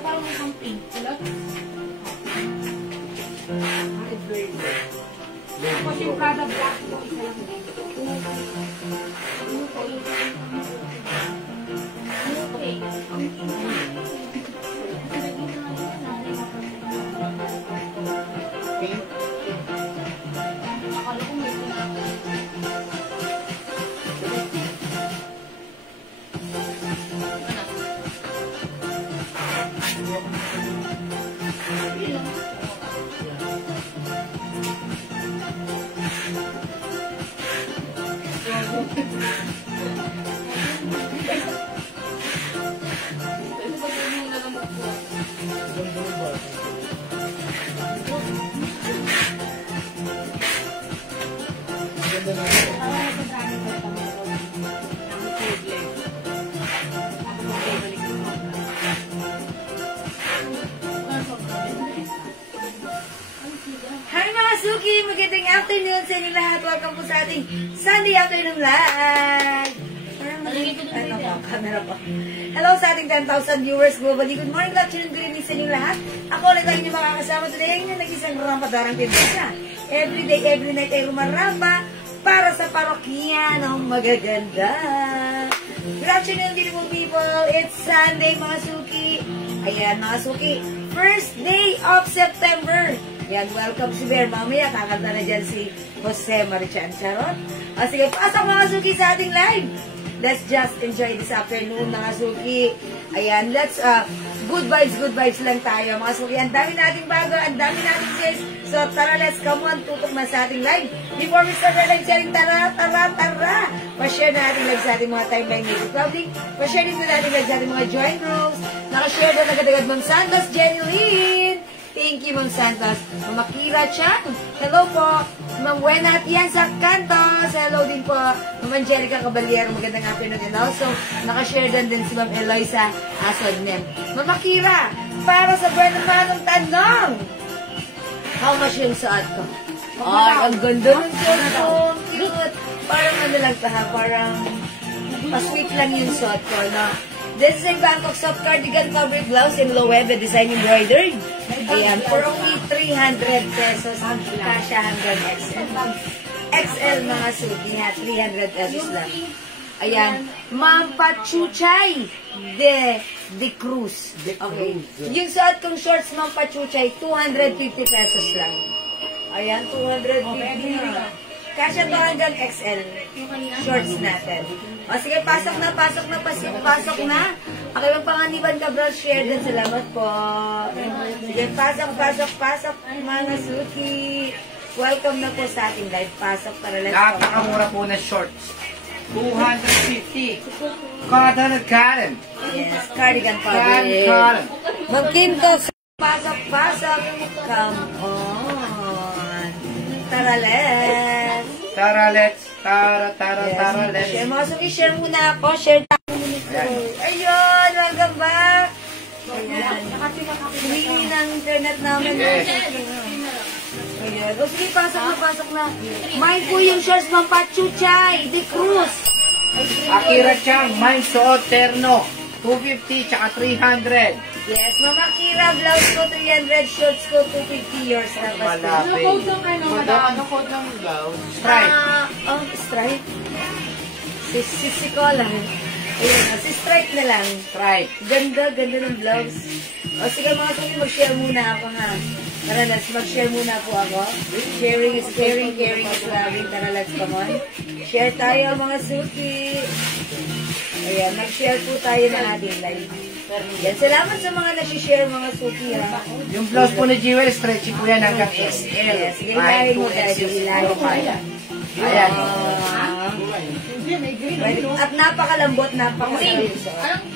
parang isang pink. Tapos yung Prada black mo, isa lang din. Akala ko may Suki, magandang afternoon sa inyo lahat. Welcome po sa ating Sunday afternoon live. Camera pa. Hello sa ating 10,000 viewers globally. Good morning, good afternoon, good evening sa inyo lahat. Ako ulit ang inyong makakasama today. Ang inyong nag-isang rampadarang pinasa. Every day, every night ay rumaramba para sa parokya ng magaganda. Good afternoon, beautiful people. It's Sunday, mga Suki. Ayan, mga Suki. First day of September. Yan, welcome si Bear. Mamaya, kakanta na dyan si Jose Marichan Charot. O sige, pasok mga Suki sa ating live. Let's just enjoy this afternoon, mga Suki. Ayan, let's, good vibes lang tayo, mga Suki. Ang dami nating bago, ang dami nating sis. So, tara, let's come on, tutok na sa ating live. Before we start our live sharing, tara. Pa-share na natin live sa ating mga timeline music public. Pa-share din na natin live sa ating mga join groups. Nakashare na agad-agad Ma'am Santos, Jenny Lynn. Thank you, Ma'am Santos. Ma'am Akira Chan. Hello po. Ma'am Buena Atienza Cantos. Hello din po. Ma'am Angelica Caballero. Magandang afternoon. And also, nakashare din si Ma'am Eloisa Asodnem. Ma'am Akira, para sa buwan naman ng tanong. How much yung suot ko? Ay, ang ganda ng suot ko. Cute. Parang ano lang ha, parang pa-sweet lang yung suot ko, no? This is a Bangkok soft cardigan covered blouse in Loewe, design embroidered. Ayan, for only 300 pesos. Kasha hanggang XL. XL mga Suki ha, 300 pesos lang. Ayan, Ma'am Pachuchay de Cruz. Okay. Yung suot kong shorts, Ma'am Pachuchay, 250 pesos lang. Ayan, 250 na. Kasha to hanggang XL. Shorts natin. O sige, pasok na. Okay, magpanganiban ka, bro. Share din. Salamat po. Sige, pasok. Mga Suki. Welcome na po sa ating live. Pasok para let's go. Napakamura po na shorts. 250. Cotton and cotton. Yes, cardigan pa. Cotton. Ma'am Kim to. Pasok. Come on. Tara, let's. Tara, let's. Share mga Suki, share muna ako. Share tayo. Ayun, welcome back. Ayan. Humingi ng internet namin. Ayan. O sige, pasok na. Mine po yung shorts, Ma'am Pachuchay de Cruz. Akira Chang, mine suot terno. 250 tsaka 300. Yes, Ma'am Akira, blouse ko 300, shorts ko 250, yours na pa. Ano code ng ano code ng blouse? Stripe. Stripe. Si Cola. Ayan, si Stripe na lang. Stripe. Ganda ng blouse. O sige mga Suki, mag-share muna ako ha. Tara, let's mag-share muna po ako. Sharing is caring is loving. Tara, let's come on. Share tayo mga Suki. Ayan, mag-share po tayo ng ating live. Yan, salamat sa mga nasi-share mga Suki ha. Yung blouse po na Jewel, stretchy po yan hanggang XL. Yes, sige, ilahin mo tayo. Ilahin mo. Ayan. At napakalambot, napakasarap.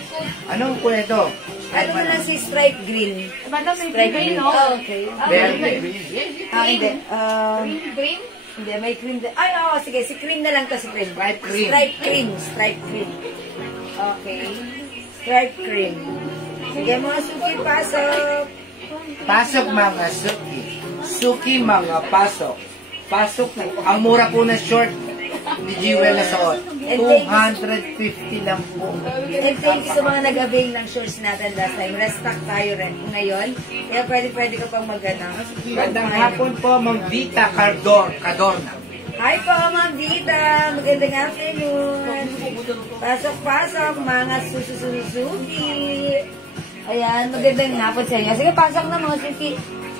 Anong po ito? Ano mo lang si stripe green? Stripe green, no? Okay. Very Hindi. Green? Hindi, may cream din. Ay, oo, sige. Si cream na lang to, si cream. Stripe cream. Stripe cream. Okay. Stripe cream. Sige, mga Suki, pasok. Pasok mga Suki. Suki mga pasok. Pasok na. Ang mura po na short. ni Jewel na suot. 250 lang po. And thank you sa mga nag-avail ng shorts natin last time. Restock tayo rin ngayon. Kaya pwede ka pang mag-ano. Magandang hapon po, Ma'am Vita Cadorna. Hi po, Ma'am Vita. Magandang afternoon. Pasok-pasok, mga susususugi. Ayan, magandang hapon sa inyo. Sige, pasok na mga suki.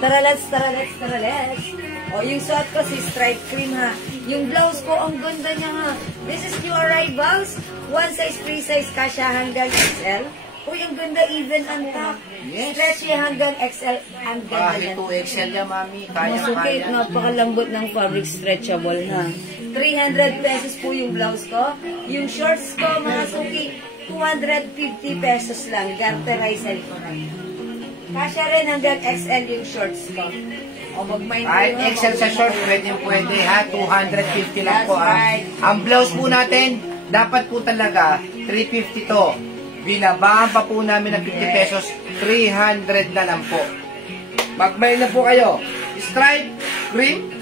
Taralets. O, yung suot ko si Stripe Cream ha. Yung blouse ko, ang ganda niya ha. This is new arrivals. One size, free size, kasya hanggang XL. Uy, ang ganda, even ang top. Yes. Stretchy hanggang XL. Ang ganda Kahit niya. 2XL yan, Mami. Masukit, Kaya-kaya. napakalambot ng fabric, stretchable ha. 300 pesos po yung blouse ko. Yung shorts ko, mga suki, 250 pesos lang. Garterized sa likuran. Kasya rin hanggang XL yung shorts ko. O mag-mind Kahit kayo, XL sa short, pwede ha. 250 lang po That's ha. right. Ang blouse po natin, dapat po talaga 350 to. Binabaan pa po namin ng 50 pesos, 300 na lang po. Mag-mail na po kayo. Stripe cream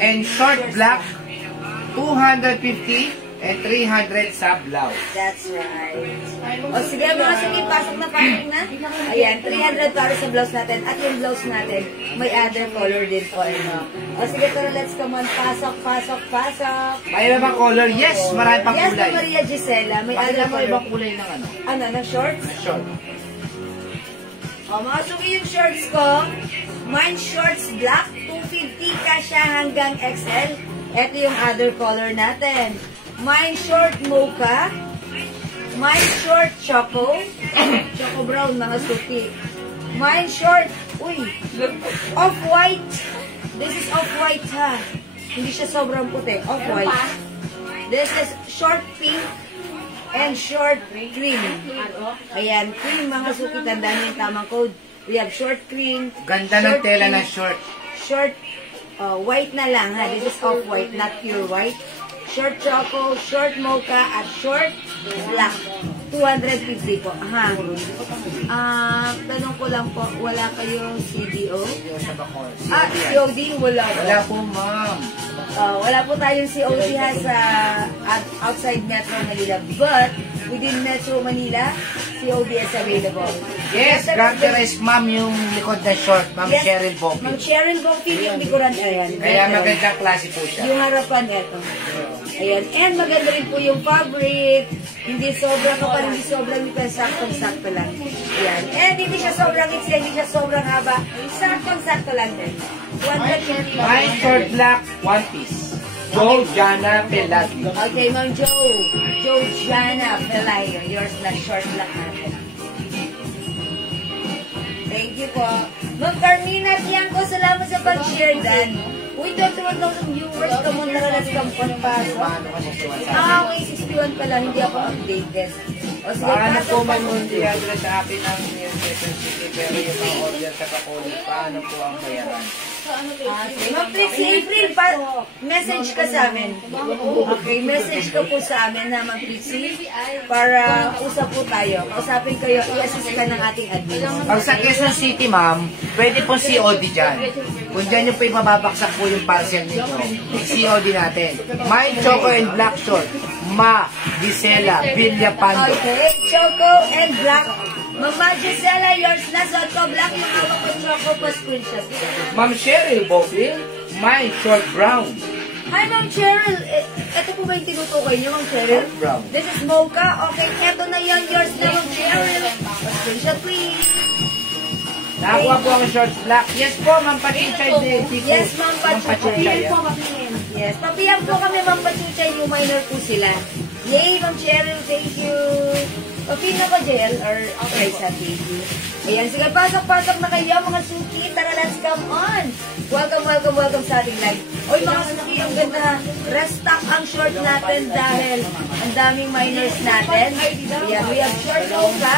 and short black, 250 and 300 sa blouse. That's right. O sige mga suki, pasok na. Ayan, 300 para sa blouse natin. At yung blouse natin, may other color din po. Ano. O sige, tara, let's come on. Pasok. May ibang color? Yes, marami pang Yes, kulay. ni Maria Gisela, may Bakit other mo color. ibang kulay ng ano? Ano, ng shorts? Short. O mga suki, yung shorts ko, mine shorts black, 250 kasya hanggang XL. Ito yung other color natin. Mine short mocha, mine short choco, choco brown mga suki. Mine short, off-white. This is off-white ha. Hindi siya sobrang puti, off-white. This is short pink and short cream. Ayan, cream mga suki, tandaan yung tamang code. We have short cream. Ganda ng short tela pink, ng short. Short white na lang ha. This is off-white, not pure white. Short choco, short mocha, at short black. 250 po. Ha. Tanong ko lang po, wala kayong CDO? Sa Bacol. COD? Wala po. Wala po, ma'am. Wala po tayong COD ha sa outside Metro Manila. But, within Metro Manila, COD is available. Yes, garterized ma'am yung likod na short, Ma'am Yes, Cheryl Bopi. Ma'am Cheryl Bopi, yung likuran. Ayan. Kaya magandang klase po siya. Yung harapan ito. Ayan. And maganda rin po yung fabric. Hindi sobrang kapal, hindi sobrang ito. Saktong-sakto lang. Ayan. And hindi siya sobrang itsi, hindi siya sobrang haba. Saktong-sakto lang din. 150. My short black, one piece. Joe Jana Peladio. Okay, Ma'am Joe Jana Pelayo. Yours na short black natin. Thank you po. Ma'am Carmina Tiangco, salamat sa pag-share dan. Uy, 21,000 viewers. Kamunta ka na sa kampon pa. Paano kasi siya sa Okay, 61 pala. Hindi ako updated. O sige, Paano po pasok man yung i-address sa akin ng Quezon City pero yung mga order sa Bacolod, paano po ang bayaran? Sige, Ma'am Trixie April, message ka sa amin. Okay, message ka po sa amin na Ma'am Trixie para usap po tayo. Usapin kayo, i-assist ka ng ating admin. Pag sa Quezon City, ma'am, pwede po COD dyan. Kung dyan yung po ibababaksak po yung parcel nito, COD natin. My Choco and Black Short, Ma Gisela Villapando. Okay, Choco and Black. Mama Gisela, yours na. So, ito black yung hawak ko Choco pa screenshot. Ma'am Cheryl Bopi, My Short Brown. Hi, Ma'am Cheryl. Ito po ba yung tinutukoy niyo, Ma'am Cheryl? Brown. This is Mocha. Okay, eto na yan. Yours na, Ma'am Cheryl. Pa-screenshot, please. Nakakuha po ang short black. Yes po, Ma'am Pachuchay din. Yes, Ma'am Pachuchay. Pachuchay. Yes, papiyang po kami, Ma'am Pachuchay. Yung minor po sila. Yay, Ma'am Cheryl. Thank you. Papino ko, Jel? Or okay, sa thank you. Ayan, sige, pasok-pasok na kayo, mga suki. Tara, let's come on. Welcome sa ating live. Oy, mga suki, ang ganda. Restock ang short natin dahil ang daming minors natin. Ayan, we have short mocha,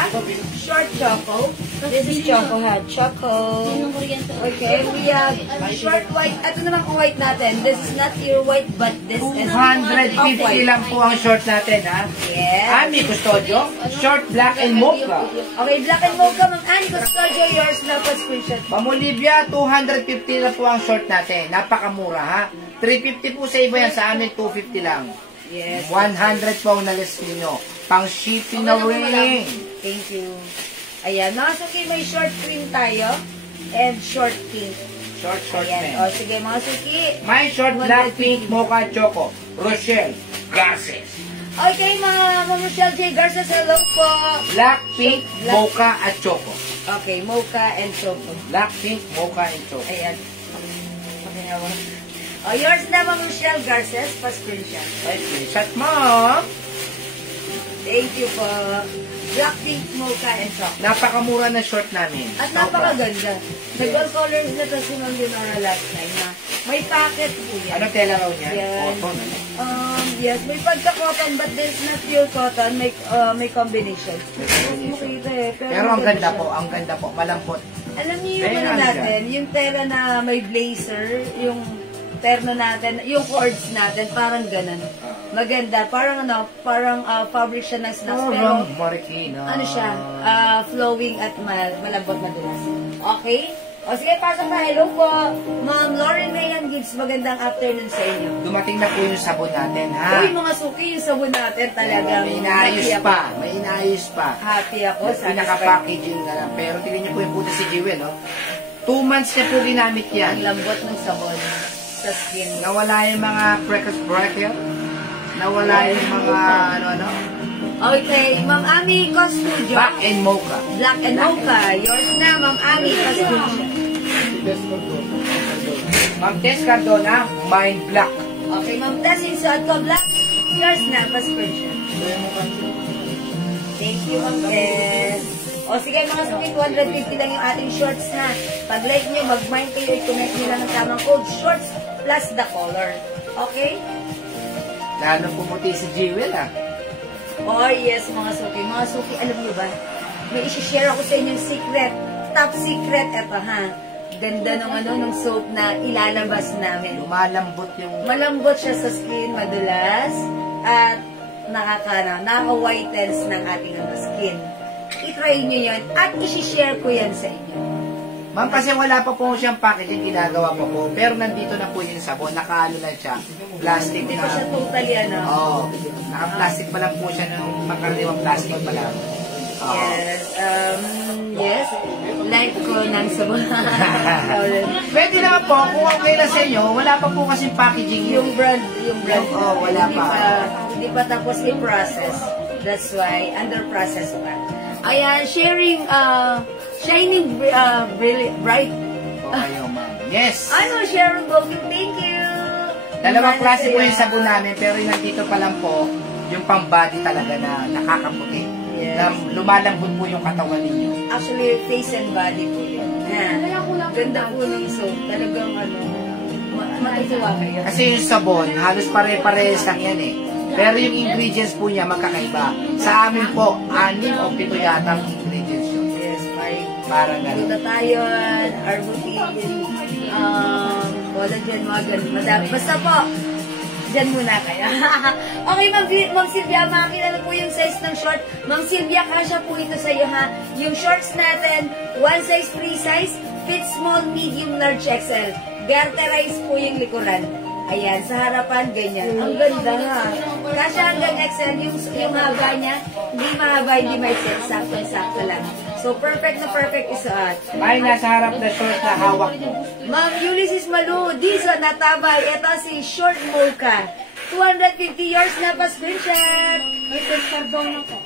short choco. This is choco ha. Choco. Okay, we have short white. Ito naman ang white natin. This is not your white, but this is 150 lang po ang short natin, ha? Yes. Ami Custodio, short black and mocha. Okay, black and mocha, Ma'am Annie Custodio, yours na pa screenshot. Ma'am Olivia, 250 lang po ang short natin. Napakamura, ha? 350 po sa iba yan, sa amin 250 lang. Yes. 100 po ang nalis ninyo. Pang shipping na ring. Thank you. Ayan, Suki, may short cream tayo and short pink. Short Ayan, pen. o sige mga Suki. My short black, pink, mocha, choco. Rochelle, Garces. Okay, mga Rochelle J. Garces, hello po. Black, pink, mocha, at choco. Okay, mocha and choco. Black, pink, mocha, and choco. Ayan. Okay, yours na mga Rochelle Garces, pa-screenshot. Ay, screenshot, ma'am. Thank you po. Black, pink, mocha, and choco. Napakamura na short namin. At napakaganda. Nag-all colors na to si Ma'am Dinora last time na may packet po yan. Ano tela raw niya? Yan. Cotton. Yes, may pagka-cotton but there's not pure cotton. May combination. Makita eh. Pero ang ganda po, ang ganda po. Malambot. Alam niyo yung Very ano nice natin, yung tela na may blazer, yung terno natin, yung cords natin, parang ganun. Maganda. Parang parang fabric siya ng snacks. Pero Marikina. ano siya, flowing at malambot madulas. Okay? O sige, pasok na. Hello po. Ma'am Lauren Mayan Gibbs, magandang afternoon sa inyo. Dumating na po yung sabon natin, ha? Uy, mga suki, yung sabon natin talagang May inaayos pa. May inaayos pa. Happy ako. Pinaka-packaging na lang. Pero tingnan niyo po yung puto si Jewel, no? 2 months niya po ginamit Ang yan. lambot ng sabon sa skin. Nawala yung mga freckles bracket. Nawala yung mga ano-ano. Okay, Ma'am Ami Costudio. Black and mocha. Black and mocha. Yours na, Ma'am Ami Costudio. Ma'am Tess Cardona, Mind Black. Okay, Ma'am Tess, yung suot ko black. Yours na, passport. Thank you, Ma'am Tess. O sige mga suki, 250 lang yung ating shorts na. Pag like nyo, mag-mind kayo, i-connect nyo lang ang tamang code, shorts plus the color. Okay? Lalo pumuti si Jewel, ha? Oh yes, mga suki. Mga suki, alam nyo ba? May isi-share ako sa inyong secret. Top secret, eto ha. Ganda nung soap na ilalabas namin. Lumalambot yung... Malambot siya sa skin, madulas, at nakaka-whitens ng ating skin. I-try nyo yan at isi-share ko yan sa inyo. Ma'am, kasi wala pa po siyang packaging, ginagawa pa po. Pero nandito na po yung sabon, nakaano na siya. Plastic Hindi na. pa siya totally Oo. Naka-plastic pa lang po siya ng pangkaraniwang plastic pa lang. Yes. Yes. Like ko ng sabon. Pwede naman po, kung okay na sa inyo, wala pa po kasing packaging yung brand. Oo, wala pa. Hindi pa tapos i-process. That's why, under process pa. Ayan, sharing, shining, bright. Okay, ma'am. Yes! Ano, Sharon Booking, thank you! Dalawang klase po yung sabon namin, pero yung nandito pa lang po, yung pang body talaga na nakakaputi. Yes. Na lumalambot po yung katawan ninyo. Actually, face and body po yun. Ganda po ng soap. Talagang matutuwa kayo. Kasi yung sabon, halos pare-parehas lang yan eh. Pero yung ingredients po niya magkakaiba. Sa amin po, 6 o 7 yata ang ingredients yun. Yes, Parang gano'n. glutathione, arbutin, collagen, mga ganun. Madami. Basta po, dyan muna kayo. Okay, Ma'am Sylvia, makakilala po yung size ng short. Ma'am Sylvia, kasya po ito sa iyo, ha? Yung shorts natin, 1 size, 3 size, fit small, medium, large, XL. Garterize po yung likuran. Ayan, sa harapan, ganyan. Ang ganda nga. Kasi hanggang XL, yung haba niya, hindi mahaba, hindi may set. Sakto-sakto lang. So, perfect na perfect isuot. May nasa harap na short na hawak mo. Ma'am Ulysses Malu, Dizon Natabay, ito si Short Mocha. 250 years na pa screenshot. May Tess Cardona po.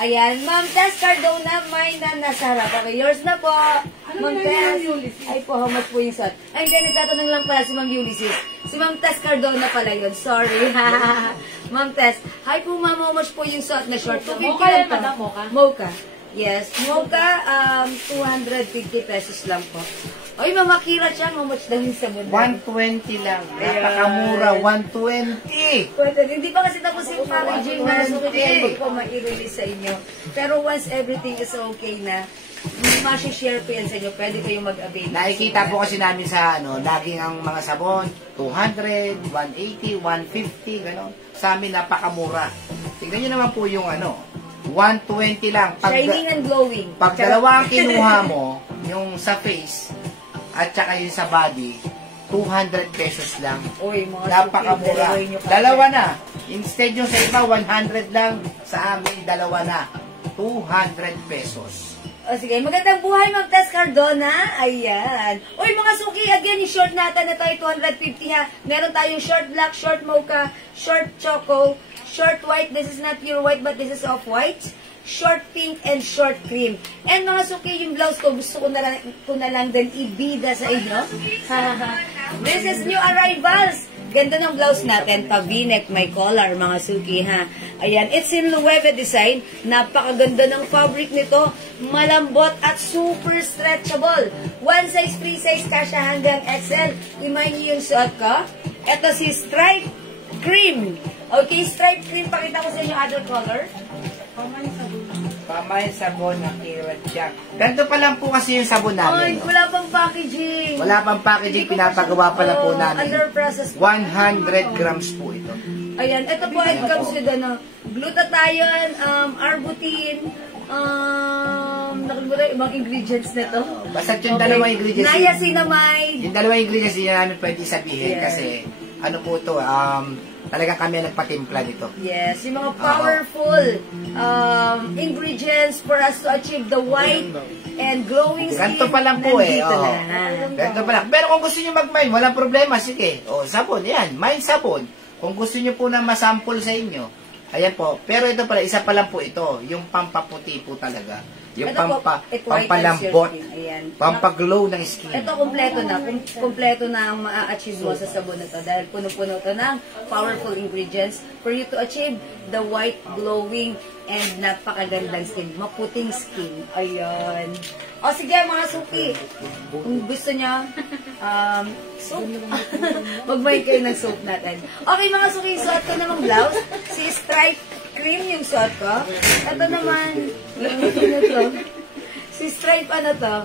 Ayan, Ma'am Tess Cardona, may na nasa harap. Okay, yours na po. Ma'am Tess. Ay po, how much po yung suot? Ay, hindi, nagtatanong lang pala si Ma'am Ulysses. Si Ma'am Tess Cardona pala yun. Sorry. Ma'am Tess. Hi po, Ma'am, how much po yung suot na short? Mocha yan, madam, mocha. Mocha. Yes, mocha, 250 pesos lang po. Oy, Mama Kira Chan, how much daw yung sabon? 120 lang. Napakamura, 120. Pwede, hindi pa kasi tapos yung packaging na so kaya hindi ko ma-release sa inyo. Pero once everything is okay na, ma-share ko yan sa inyo, pwede kayong mag-avail. Nakikita po kasi namin sa laging ang mga sabon, 200, 180, 150, gano'n. Sa amin, napakamura. Tignan nyo naman po yung 120 lang. Shining and glowing. Pag dalawa ang kinuha mo, yung sa face, at saka yung sa body, 200 pesos lang. Uy, mga Napakamura. suki, Dalawa na. Instead yung sa iba, 100 lang. Sa amin, dalawa na. 200 pesos. O sige, magandang buhay, Ma'am Tess Cardona. Ayan. Uy, mga suki, again, yung short natin na tayo, 250 ha. Meron tayong short black, short mocha, short choco, short white. This is not pure white, but this is off-white. Short pink and short cream. And mga suki, yung blouse ko, gusto ko na lang din ibida sa inyo. This is new arrivals. Ganda ng blouse natin, pa V-neck, may collar, mga suki, ha. Ayan, it's in Loewe design. Napakaganda ng fabric nito. Malambot at super stretchable. One size, free size, kasha hanggang XL. Remind niyo yung suot ko. Ito si Stripe Cream. Okay, Stripe Cream. Pakita ko sa inyo other color. Pamay sabon na Kira Jack. Ganito pa lang po kasi yung sabon Ay, namin. wala pang packaging. Wala pang packaging, pinapagawa pa lang po namin. Under process. 100 grams po ito. Ayan, ito po ay comes with glutathione, arbutin, nakalimutan yung ibang ingredients nito. Basta yung dalawang ingredients. Niacinamide. Yung dalawang ingredients yun namin pwede sabihin kasi ano po ito, talagang kami ang nagpatimpla nito. Yes, yung mga powerful ingredients for us to achieve the white and glowing skin. Ganito pa lang po nandito na. Ganito pa lang. Pero kung gusto nyo mag-mine, walang problema. Sige. O, sabon. Yan. Mine sabon. Kung gusto nyo po na masample sa inyo. Ayan po. Pero ito pala, isa pa lang po ito. Yung pampaputi po talaga. Yung Ito po, it whitens pampalambot. your skin. Ayan. Pampaglow ng skin. Ito, kompleto na. Kompleto na ang ma-achieve mo sa sabon na to. Dahil puno-puno to ng powerful ingredients for you to achieve the white, glowing, and napakagandang skin. Maputing skin. Ayan. O sige, mga suki. Kung gusto nyo, soap. Magmay kayo ng soap natin. Okay, mga suki, suot ko namang blouse. Si Stripe Cream yung suot ko. Ito naman, ano to? Si Stripe ano to?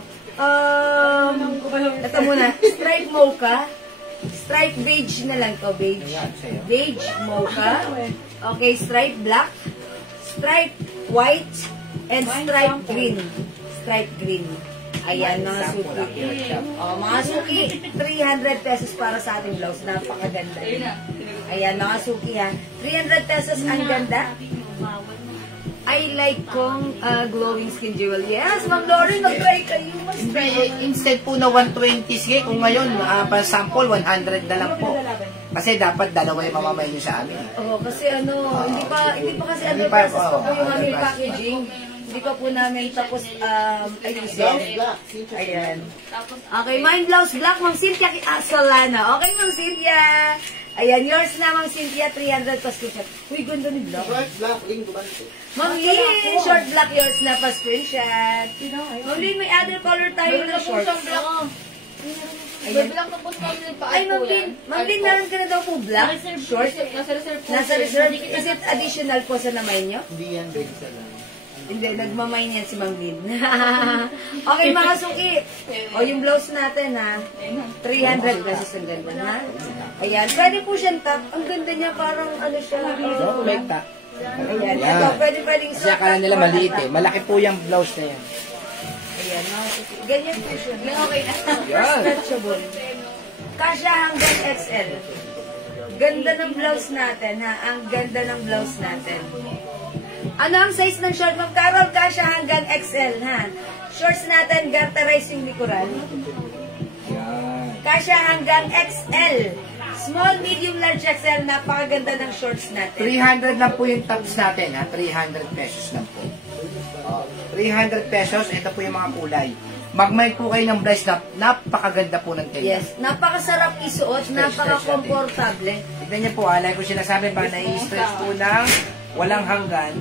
Ito muna, Stripe Mocha. Stripe Beige na lang to, Beige. Beige Mocha. Okay, Stripe Black. Stripe White. And Stripe Green. Stripe Green. Ayan, mga suki. Mga suki, 300 pesos para sa ating blouse. Napakaganda. Ayan, mga suki ha. 300 pesos, ang ganda. I like kong glowing skin jewel. Yes, Ma'am Lauren, mag-try kayo. Instead po na 120, sige, kung ngayon, pa sample, 100 na lang po. Kasi dapat dalawa yung mamamay nyo sa amin. Oo, kasi hindi pa kasi under process pa po yung aming packaging. Hindi pa po namin tapos ayusin. Ayan. Okay, mine blouse black, Ma'am Cynthia Solana. Okay, Ma'am Cynthia. Ayan, yours na, Ma'am Cynthia, 300 pa screenshot. Uy, ganda ni black. Ma'am Lynn, short black, yours na pa screenshot. Ma'am Lynn, may other color tayo na short. Ayan. Ay, Ma'am Lynn, meron ka na daw po black? Short? Nasa reserve. Is it additional po sa namay nyo? Hindi yan, grade sa lang. Hindi, nagmamay niyan si Mang Lin. Okay, mga suki. O, yung blouse natin, ha? 300 pesos ang ganda, ha? Ayan, pwede po siyang top. Ang ganda niya, parang ano siya. Like that. Ayan, ito, pwedeng Kasi akala nila maliit eh. Malaki po yung blouse na yan. Ayan, mga suki. Ganyan po siya. Okay na. Yan. Stretchable. Kasya hanggang XL. Ganda ng blouse natin, ha? Ang ganda ng blouse natin. Ano ang size ng short, Ma'am Carol? Kasya hanggang XL, ha? Shorts natin, garterize yung likuran. Kasya hanggang XL. Small, medium, large, XL. Napakaganda ng shorts natin. 300 lang po yung tops natin, ha? 300 pesos lang po. 300 pesos, ito po yung mga kulay. Mag-mic po kayo ng blouse na napakaganda po ng tela. Yes, napakasarap isuot, napaka-komportable. Tignan niyo po, alay ko sinasabi ba, nai-stretch po ng walang hanggan.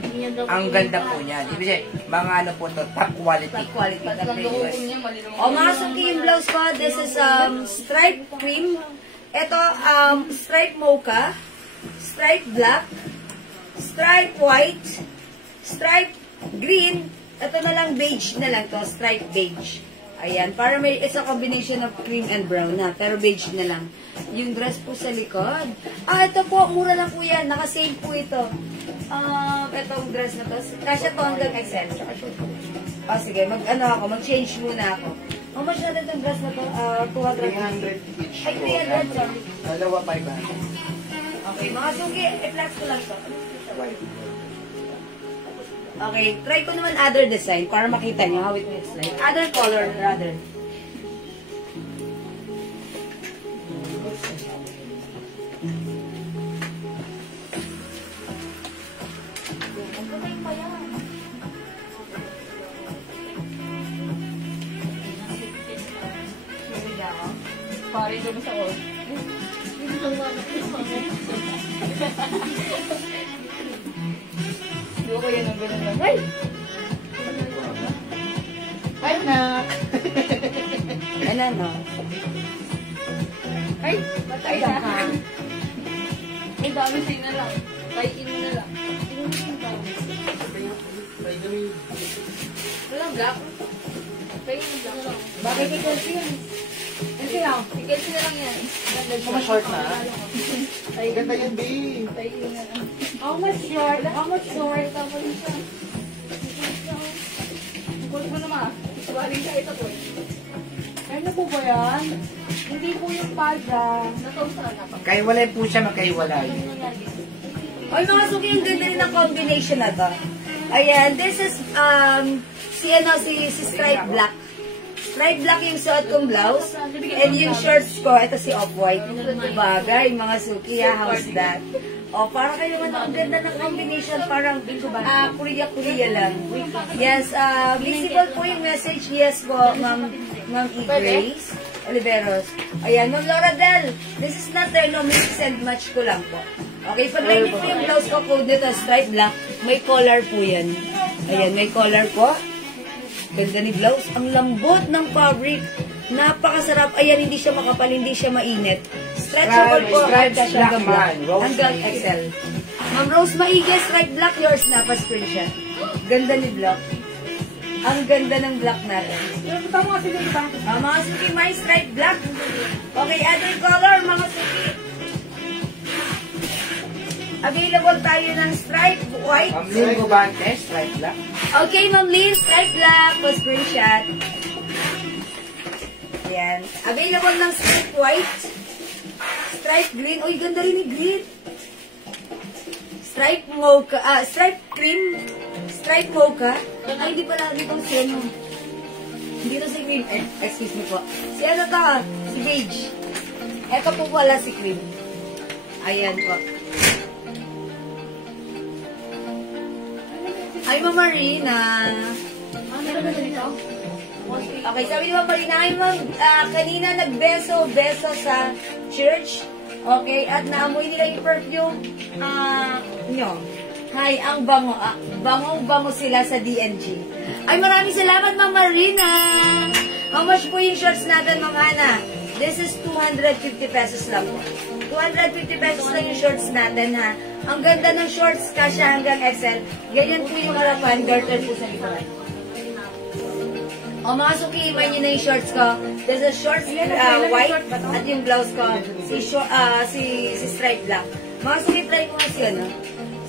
Ang ganda po niyan. Ibig sabihin, mga ano po to, top quality. Top quality na Lang players. loob niya, malilungan. O mga suki yung blouse ko, this is stripe cream. Ito, stripe mocha, stripe black, stripe white, stripe green. Ito na lang, beige na lang to, stripe beige. Ayan, para may, it's a combination of cream and brown na, pero beige na lang. Yung dress po sa likod. Ito po, mura lang po yan, naka-sale po ito. Itong dress na to, kasya to hanggang XL. Sige, mag-change muna ako. How much na itong dress na to? 200 each. Ay, 300, sorry. Dalawa 500. Okay, mga suki, i-flex ko lang to. Okay, try ko naman other design para makita nyo how it looks like. Other color, rather. Pare doon sa oil. Di ko yan ang ganun lang. Ay! Ay, nak! Ano, no? Ay, patay na. Ay, dami sa'yo na lang. Tay-in na lang. Walang black. Tay-in na lang. Bakit ikaw siya? Kasi lang, tickets na lang yan. Mga short na. Tay-in. Ganda yan, B. Tay-in na lang. How much short? How much short? Tapos siya. Ang kulit mo naman. Waling ka ito po. Ano po ba yan? Hindi po yung palda. Natawsa na pa. Kaiwalay po siya, magkaiwalay. Ay, mga suki, yung ganda rin ng combination na to. Ayan, this is, si stripe black. Stripe black yung suot kong blouse. And yung shorts ko, ito si off-white. Bagay, mga suki, how's that? O, para kayo naman, ang ganda ng combination, parang Korea-Korea lang. Yes, visible po yung message. Yes po, Ma'am E. Oliveros. Ayan, Ma'am Laura Del, this is not there, no, mix and match ko lang po. Okay, pag like po yung blouse ko, code nito, stripe black, may collar po yan. Ayan, may collar po. Ganda ni blouse. Ang lambot ng fabric. Napakasarap. Ayan, hindi siya makapal, hindi siya mainit. Stretchable po. Stripes black man. Hanggang XL. Ma'am Rose Maige, stripe black, yours na. Pa-screenshot. Ganda ni black. Ang ganda ng black natin. Tama kasi din ba? Mga suki, may stripe black. Okay, other color, mga suki. Available tayo ng stripe white. Ma'am Lynn Gubantes, stripe black. Okay, Ma'am Lynn, stripe black. Pa-screenshot. Ayan. Available ng stripe white. Stripe green. Uy, ganda rin ni green. Stripe mocha. Stripe cream. Stripe mocha. Ay, hindi pala dito si ano. Hindi to si cream. Excuse me po. Si ano to? Si beige. Ito po pala si cream. Ayan po. Ay, Ma'am Marina. Meron ba dito? Okay, sabi ni Ma'am Marina, ay Ma'am, kanina nagbeso sa church. Okay, at naamoy nila yung perfume nyo. Hi, ang bango. Bango sila sa DNG. Ay, maraming salamat, Ma'am Marina. How much po yung shorts natin, Ma'am Hana? This is 250 pesos lang po. 250 pesos lang yung shorts natin, ha. Ang ganda ng shorts, kasya hanggang XL. Ganyan po yung harapan, garter po sa likod. O mga suki, iman nyo na yung shorts ko. This is shorts white at yung blouse ko, si stripe black. Mga suki, try mo si ano,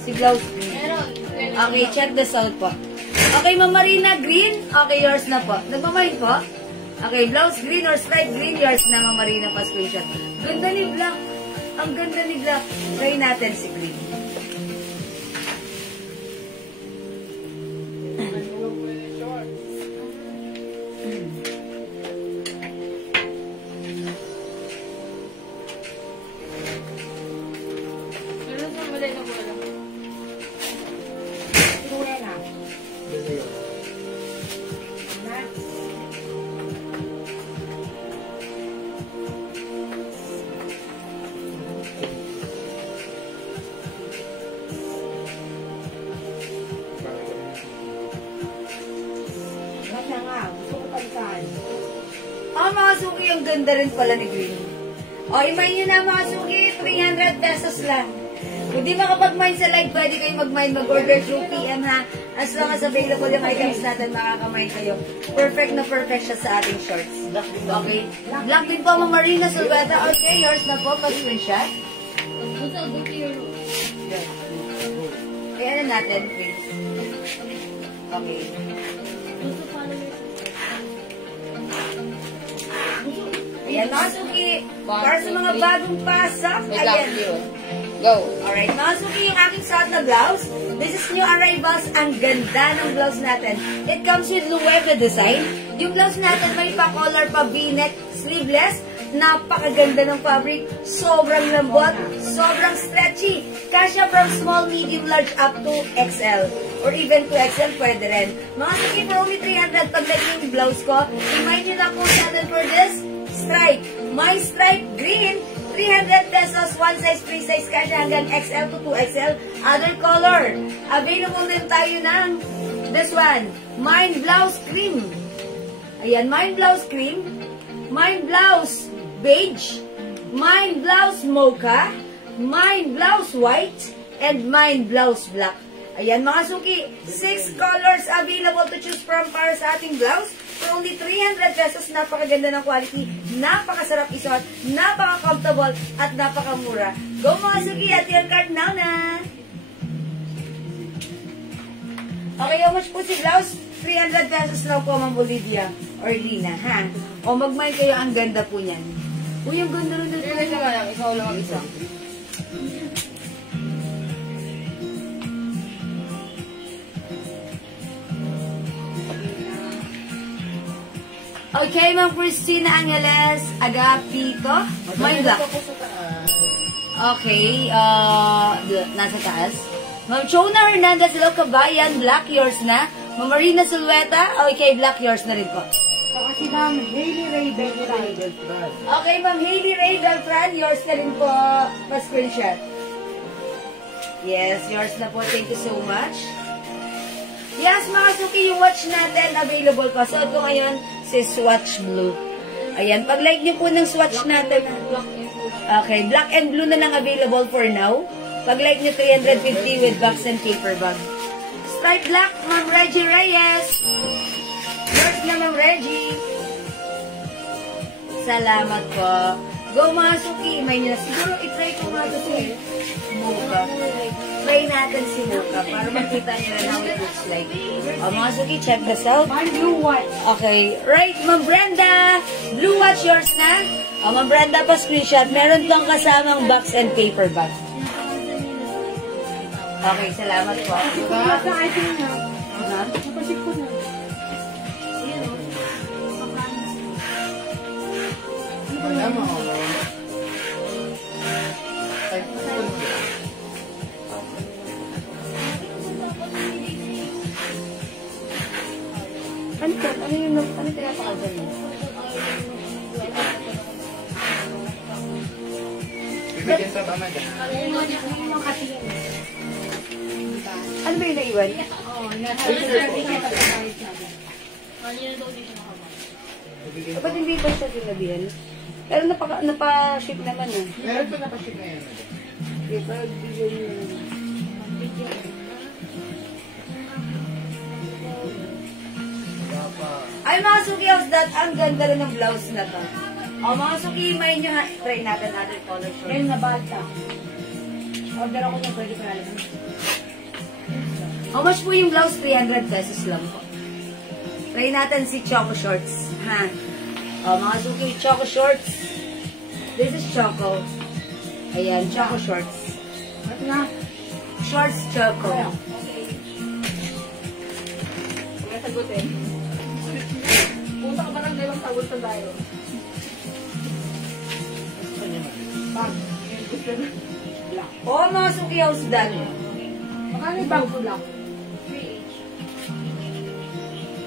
si blouse green. Okay, check this out po. Okay, Ma'am Marina, green. Okay, yours na po. Nagmamahin po? Okay, blouse green or stripe green, yours na, Ma'am Marina, pa screenshot. Ganda ni black. Ang ganda ni black. Try natin si green. Meron sa malay na wala. Mga suki, ang ganda rin pala ni Green. O, imayin nyo na mga suki, 300 pesos lang. Kung di makapag-mine sa live, pwede kayo mag-mine, mag-order through PM ha. As long as available yung items natin, makakamine kayo. Perfect na perfect siya sa ating shorts. Okay. Black din po, Ma'am Marina Sulveta. Okay, yours na po, pa-screenshot. Kaya na natin, please. Okay. Ayan, mga suki. Para sa mga bagong pasok. Ayan. Go. Alright, mga suki, yung aking suot na blouse. This is new arrivals. Ang ganda ng blouse natin. It comes with Lueve design. Yung blouse natin may pa-collar, pa-v-neck, sleeveless. Napakaganda ng fabric. Sobrang lambot. Sobrang stretchy. Kasya from small, medium, large up to XL. Or even to XL, pwede rin. Mga suki, for only 300 pag naging yung blouse ko. Remind nyo na kung natin for this stripe. My stripe green. 300 pesos, one size, free size kasya hanggang XL to 2XL. Other color. Available din tayo ng this one. Mine Blouse Cream. Ayan, Mine Blouse Cream. Mine Blouse Beige. Mine Blouse Mocha. Mine Blouse White. And Mine Blouse Black. Ayan, mga suki, 6 colors available to choose from para sa ating blouse. For only 300 pesos, napakaganda ng quality, napakasarap isuot, napaka-comfortable, at napakamura. Go mga suki, at your card now na! Okay, how much po si blouse? 300 pesos lang po, Ma'am Bolivia or Lina, ha? O mag-mind kayo, ang ganda po niyan. Uy, ang ganda rin dito. Ikaw lang ang isa. Okay, Ma'am Christina Angeles Agapito. May black. Okay, nasa taas. Ma'am Chona Hernandez, hello kabayan, black yours na. Ma'am Marina Sulweta, okay, black yours na rin po. Kasi Ma'am Hailey Ray Beltran. Okay, Ma'am Hailey Ray Beltran, yours na rin po, pa-screenshot. Yes, yours na po, thank you so much. Yes, mga suki, yung watch natin available pa. So, ito ngayon, si Swatch Blue. Ayan, pag-like niyo po ng swatch natin. Okay, black and blue na lang available for now. Pag-like niyo 350 with box and paper bag. Stripe black, Ma'am Reggie Reyes. Yours na, Ma'am Reggie. Salamat po. Go mga suki, may nila. Siguro itry ko nga ito si Mocha. Try natin si Mocha para makita nyo na how it looks like. O mga suki, check this out. Mine blue white. Okay, right, Ma'am Brenda. Blue watch yours na. O Ma'am Brenda, pa screenshot. Meron tong kasamang box and paper bag. Okay, salamat po. Nasa item niya. Napasip ko na. Ano tinatawag niyo? Bibigyan sa mama dyan. Ano ba yung naiwan? Oo, nasa item. Ba't hindi pa siya sinabihan? Pero napa-ship naman eh. Meron pa napaship na yan. Di ba? Bigyan yun. Ay, mga suki, how's that? Ang ganda rin ng blouse na to. O, mga suki, may nyo ha. Try natin other color short. Ngayon na balta. Order ako na pwede pa alam. How much po yung blouse? 300 pesos lang po. Try natin si Choco Shorts. Ha? O, mga suki, Choco Shorts. This is Choco. Ayan, Choco Shorts. At na. Shorts Choco. Kaya sagutin. Punta ka ba ng dalawang sagot sa dayo? Bag. Black. O, mga suki, how's that? Makano yung bag ko lang?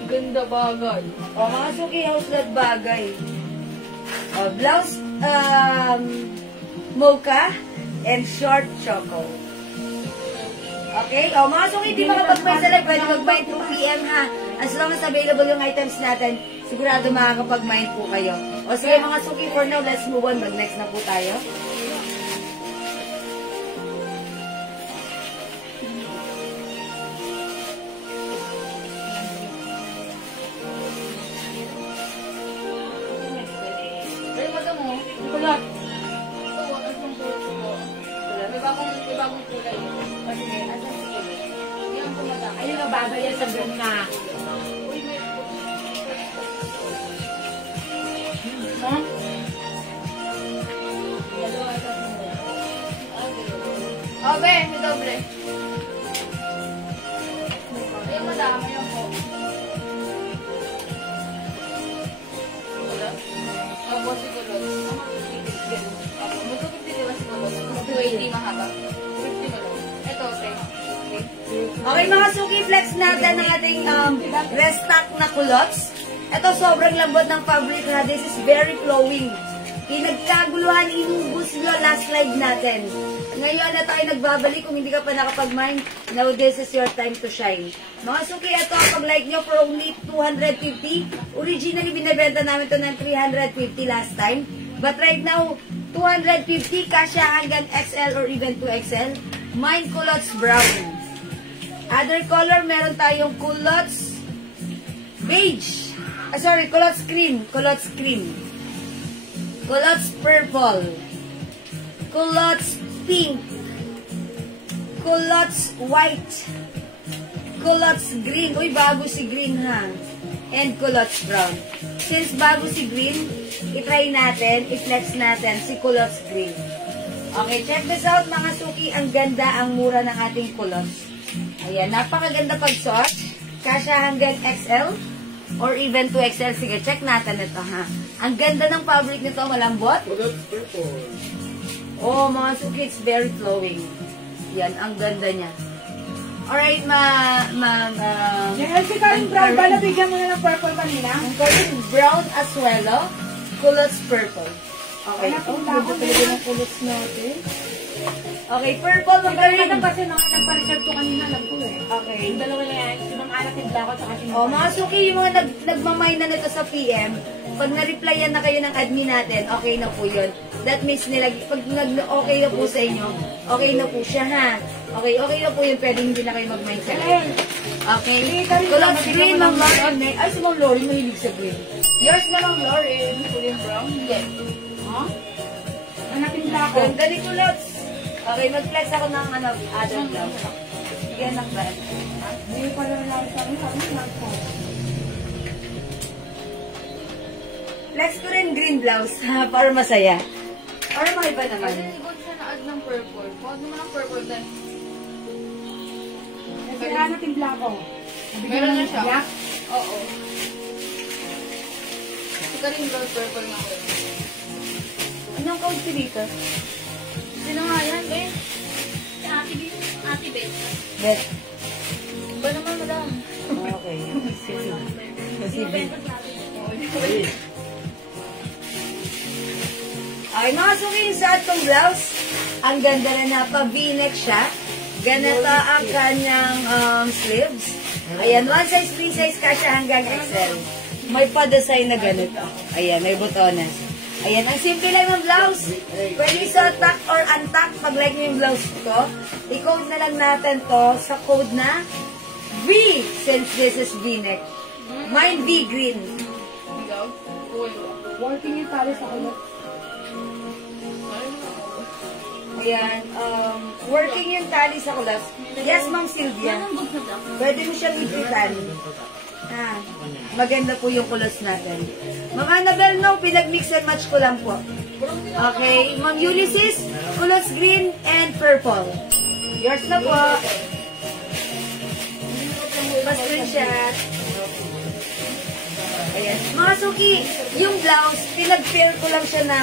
Ganda bagay. O, mga suki, how's that bagay? O, blouse, mocha, and short choco. Okay? O, mga suki, di makapag-buy sa live, pwede mag-buy through PM ha. As long as available yung items natin, sigurado makakapag-mind po kayo. O sige mga suki, for now, let's move on. Mag-next na po tayo. Pero mata mo, kulot. Ito, wakas yung kulot ko. May bagong kulay. Kasi ngayon, asan si kulot? Yan po mata. Ayun na, bago yan sa buong na. Uy, may... Ha? Dalawa, tatlo. Oh, be, may doble. Ayun, madami yan po. Kulot? Opo, si kulot. Opo, magkakapit diba si kulot? 280 mahaba. 50 mo lang. Ito, okay. Okay mga suki, flex natin ang ating restock na culottes. Ito sobrang lambot ng fabric ha. This is very flowing. Pinagkaguluhan, inubos nyo last live natin. Ngayon na tayo nagbabalik. Kung hindi ka pa nakapag-mind, now this is your time to shine. Mga suki, ito pag like nyo for only 250. Originally, binibenta namin ito ng 350 last time. But right now, 250, kasya hanggang XL or even 2XL. Mine culottes brown. Other color, meron tayong culottes beige. Culottes cream. Culottes cream. Culottes purple. Culottes pink. Culottes white. Culottes green. Uy, bago si green ha. And culottes brown. Since bago si green, itry natin, i-flex natin si culottes green. Okay, check this out mga suki. Ang ganda, ang mura ng ating culottes. Ayan, napakaganda pag-suot. Kasya hanggang XL or even 2XL. Sige, check natin ito ha. Ang ganda ng fabric nito, malambot. Oh, mga suki, it's very flowing. Yan, ang ganda niya. Alright, Elsie, ka yung brown ba? Nabigyan mo na ng purple kanina? ang color brown as well, oh. Culottes purple. Okay. Kaya punta ako talaga ng culottes natin. Okay, purple Ikaw magaling. kasi nagpa-reserve ko kanina, alam ko eh. Okay. Yung dalawa na yan, si Ma'am Ana Tibla ko, tsaka si Oh, mga suki, yung mga nagmamay na nito sa PM, pag na-replyan na kayo ng admin natin, okay na po yun. That means pag okay na po sa inyo, okay na po siya ha. Okay na po yun, pwede hindi na kayo mag-mind sa akin. Okay? Culottes green, Ma'am Lauren. Ay, si Ma'am Lauren, mahilig sa green. Yours na, Ma'am Lauren. Kulay brown? Yes. Ha? Hanapin nila ako. Ganda ni Culottes. Okay, mag-flex ako ng other blouse. Sige, anak ba? Hindi ko pala lang sa akin, sabi lang ko. Flex ko rin green blouse, ha, para masaya. Para maiba naman. Kasi siguro siya na-add ng purple. Huwag naman ng purple din. Kasi hanapin nila ako. Meron na siya. Black. Oo. Ika rin brown purple na ko. Anong code ko dito? Sino nga yan, be? Si Ate Beth. Yes. Ba naman, madam? Okay. Sige. Okay, mga suki, yung sa atong blouse, ang ganda na na, pa-v-neck siya. Ganito ang kanyang sleeves. Ayan, one size, free size kasya hanggang XL. May pa-design na ganito. Ayan, may butones. Ayan, ang simple lang ng blouse. Pwede sa tuck or untuck. Pag like nyo yung blouse ko, i-code na lang natin to sa code na V, since this is V-neck. Mine V green. Ikaw? Uy. Working yung tali sa ulat. Ayan, working yung tali sa kulas. Yes, Ma'am Sylvia. Pwede mo siyang ipitan. Ah, maganda po yung kulas natin. Ma'am Annabelle, no, pinag-mix and match ko lang po. Okay, Ma'am Ulysses, kulas green and purple. Yours na po. Pa-screenshot. Ayan. Mga suki, yung blouse, pinag-pair ko lang siya na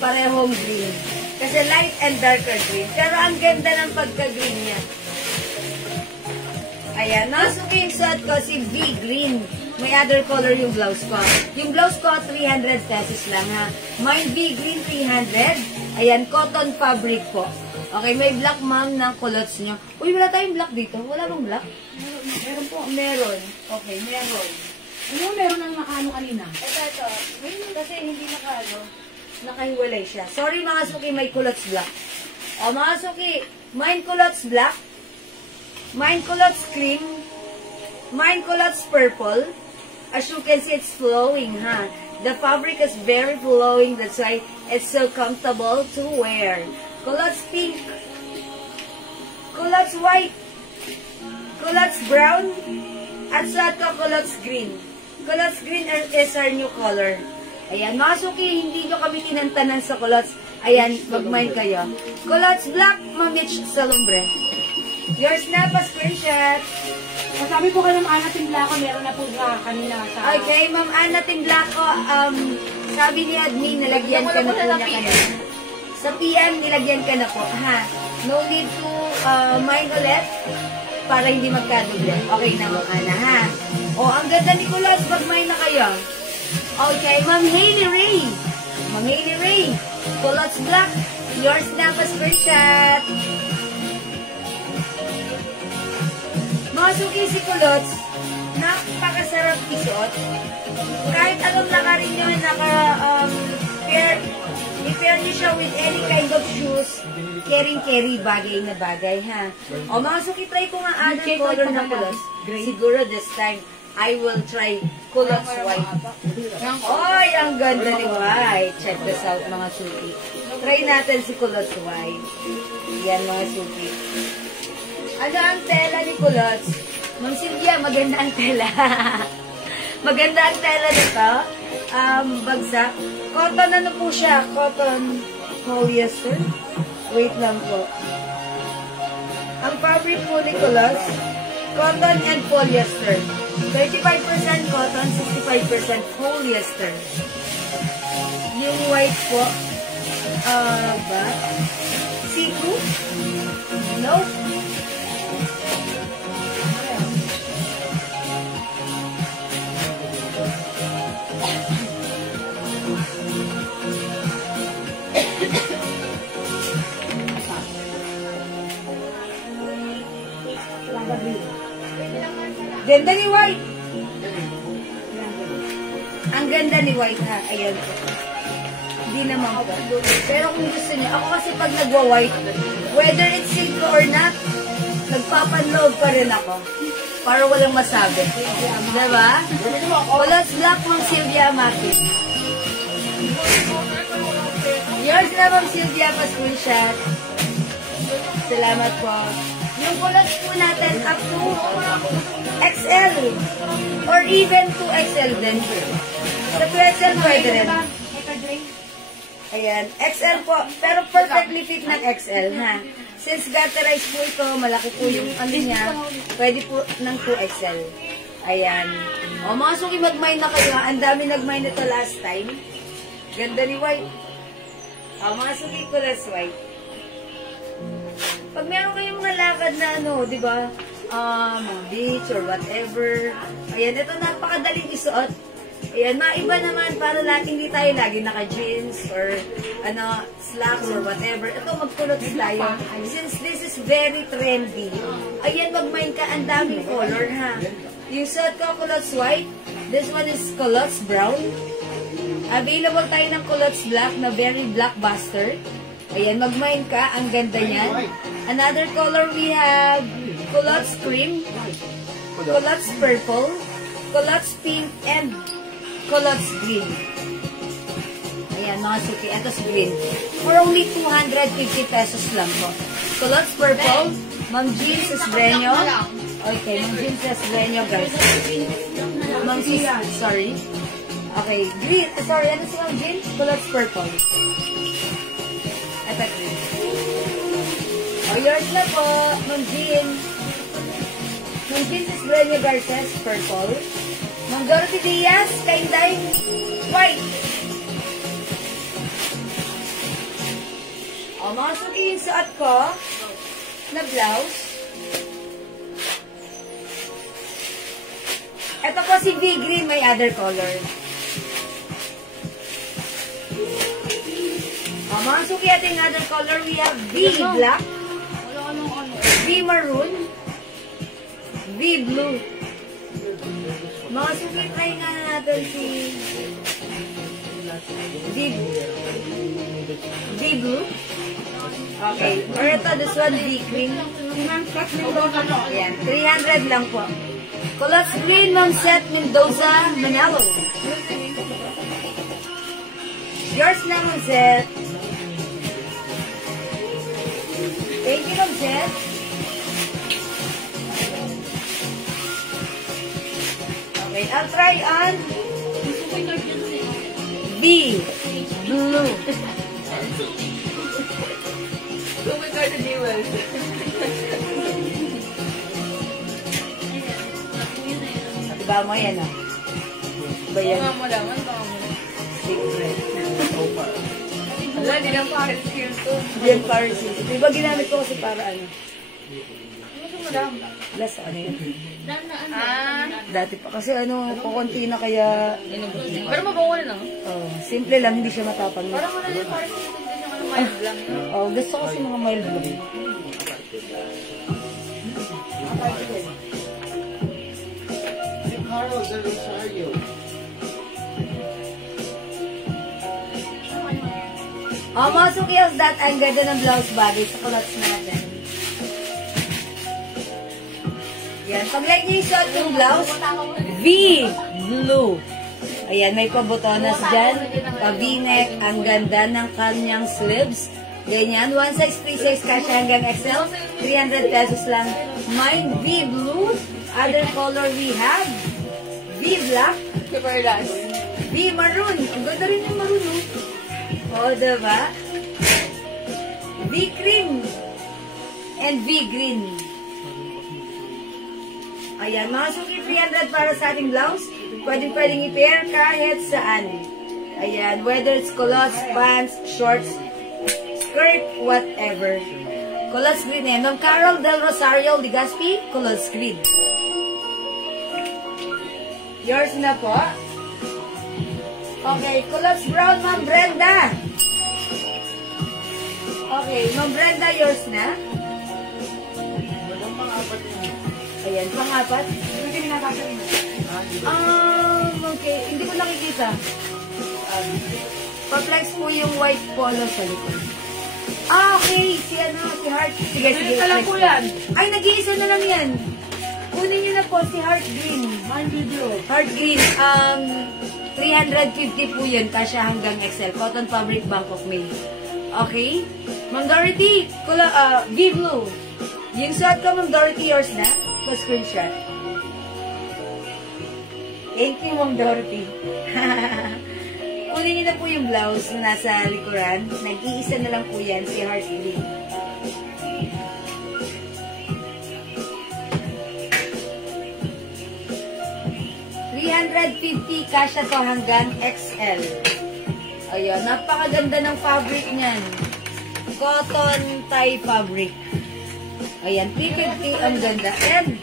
parehong green. Kasi light and darker green. Pero ang ganda ng pagka-green niya. Ayan. Mga suki, yung suot ko si V green. May other color yung blouse ko. Yung blouse ko, 300 pesos lang ha. Mine V green, 300. Ayan, cotton fabric po. Okay, may black ma'am ng culottes nyo. Uy, wala tayong black dito. Wala bang black? Meron po. Meron. Okay, meron. Ano meron ng nakaano kanina? Nakahiwalay siya. Sorry mga suki, may culottes black. O mga suki, mine culottes black, mine culottes cream, mine culottes purple. As you can see, it's flowing, ha? The fabric is very flowing. That's why it's so comfortable to wear. Culottes pink, culottes white, culottes brown, at sa ito, culottes green. Culottes green is our new color. Ayan, mga suki, hindi nyo kami tinantanan sa culottes. Ayan, mag-mine kayo. Culottes black, Mitch Salombre. Yours na pa, screenshot. Masabi po kayo ng Ana Timblako, meron na po kanina sa... Okay, Ma'am Ana Timblako, sabi ni admin, nilagyan ka na po niya kanina. Sa PM, nilagyan ka na po, ha? No need to mine ulit para hindi magkaduble. Okay na, Ma'am Ana, ha? O, ang ganda ni Culottes, mag-mine na kayo. Okay, Ma'am Hailey Ray. Ma'am Hailey Ray, Culottes black, yours na pa, screenshot. Mga suki si Culottes, napakasarap isuot. Kahit anong lakarin nyo, i-pair nyo siya with any kind of shoes, carry bagay na bagay, ha? O mga suki, try ko nga other color na Culottes. Siguro this time, I will try Culottes white. Oy, ang ganda ni white. Check this out, mga suki. Try natin si Culottes white. Yan, mga suki. Ano ang tela ni Culottes? Ma'am Sylvia, maganda ang tela. Maganda ang tela nito. Bagsak. Cotton ano po siya? Cotton polyester. Wait lang po. Ang fabric po ni Culottes, cotton and polyester. 35% cotton, 65% polyester. Yung white po, see-through? No? Ganda ni white. Ang ganda ni white, ha. Ayan. Hindi naman po. Pero kung gusto niyo, ako kasi pag nagwa-white, whether it's silk or not, nagpapanloob pa rin ako. Para walang masabi. Diba? Culottes black, Ma'am Sylvia Martin. Yours na, Ma'am Sylvia, pa-screenshot. Salamat po. Yung Culottes po natin up to XL or even 2XL din. Sa 2XL pwede rin. Ayan, XL po. Pero perfectly fit ng XL, ha? Since gutterized po ito, malaki po yung ano niya, pwede po ng 2XL. Ayan. O mga suki, mag-mine na kayo, ha? Ang dami nag-mine ito last time. Ganda ni white. O mga suki, Culottes white. Pag meron kayong mga lakad na ano, di ba, mga beach or whatever, ayan, ito napakadaling isuot. Ayan, maiba naman para hindi tayo lagi naka-jeans or ano, slacks or whatever. Ito, mag-Culottes tayo. Since this is very trendy, ayan, mag-mine ka, ang daming color, ha. Yung suot ko, Culottes white. This one is Culottes brown. Available tayo ng Culottes black na very blockbuster. Ayan, mag-mine ka. Ang ganda niyan. Another color we have Culottes cream, Culottes purple, Culottes pink, and Culottes green. Ayan, mga suki. Ito si green. For only 250 pesos lang po. Culottes purple, Ma'am Jean Sesbreño. Okay, Ma'am Jean Sesbreño, guys. Ma'am Jean, sorry. Okay, green. Sorry, ano si Ma'am Jean? Culottes purple. Ito green. O, yours na po, Ma'am Jean. Ma'am Jean Sesbreño Garces, purple. Ma'am Dorothy Diaz, Kainday, white. O, mga suki yung suot ko na blouse. Ito po si V green, may other color. O, mga suki ating other color, we have V black, V maroon, V blue. Mga suki, try nga natin si V blue. Okay. Or ito, this one, V cream. Ayan, 300 lang po. Colors green, Ma'am Seth Mendoza, Manalo. Yours na, Ma'am Seth. Thank you, Ma'am Seth. Okay, I'll try on B, blue. Lumit ka na jewels. Diba mo yan, ah? Diba yan? Baka mo naman, baka mo. Secret. Wala, di lang Paris skill to. Yan, Paris. Diba ginamit ko kasi para ano? Ano mo lang? Last, ano yun? Ah. Dati pa. Kasi ano, kukunti na kaya... Pero mabango na, no? Oh, simple lang, hindi siya matapang. Parang wala din Paris skill din yung ano, mild lang. Oh, gusto ko kasi mga mild lang. Carlos de Rosario. Oh, mga sukiyos, that ang ganda ng blouse bagay sa clothes natin. Yan, pag like nyo yung suot yung blouse, V, blue. Ayan, may pabutonas dyan, pa-v-neck, ang ganda ng kanyang sleeves. Ganyan, one size, 3 size, kasya hanggang XL, 300 pesos lang. Mine, V, blue. Other color we have, V, black. Super last. V, maroon. Ang ganda rin yung maroon, no? O, diba? V, cream. And V, green. Ayan, mga suki, 300 para sa ating blouse. Pwedeng i-pair kahit saan. Ayan, whether it's culottes, pants, shorts, skirt, whatever. Culottes green eh. Ma'am Carol Del Rosario Ligaspi, culottes green. Yours na po. Okay, culottes brown, Ma'am Brenda. Okay, Ma'am Brenda, yours na. Ayan, pang-apat. Okay, hindi ko nakikita. Pa-flex po yung white polo sa likod. Okay, si Heart. Sige. Ito lang po yan. Ay, nag-iisa na lang yan. Kunin niyo na po si Heart Green. Heart Green, 350 po yun, kasya hanggang XL. Cotton Fabric Bangkok Made. Okay? Ma'am Dorothy, V Blue. Yung suot ko, Ma'am Dorothy, yours na? Pa-screenshot. Thank you, Ma'am Dorothy. Kunin niyo na po yung blouse na nasa likuran. Nag-iisa na lang po yan, si Heart Green. $350 kasya to hanggang XL. Ayan, napakaganda ng fabric niyan. Cotton tie fabric. Ayan, 350 ang ganda. And,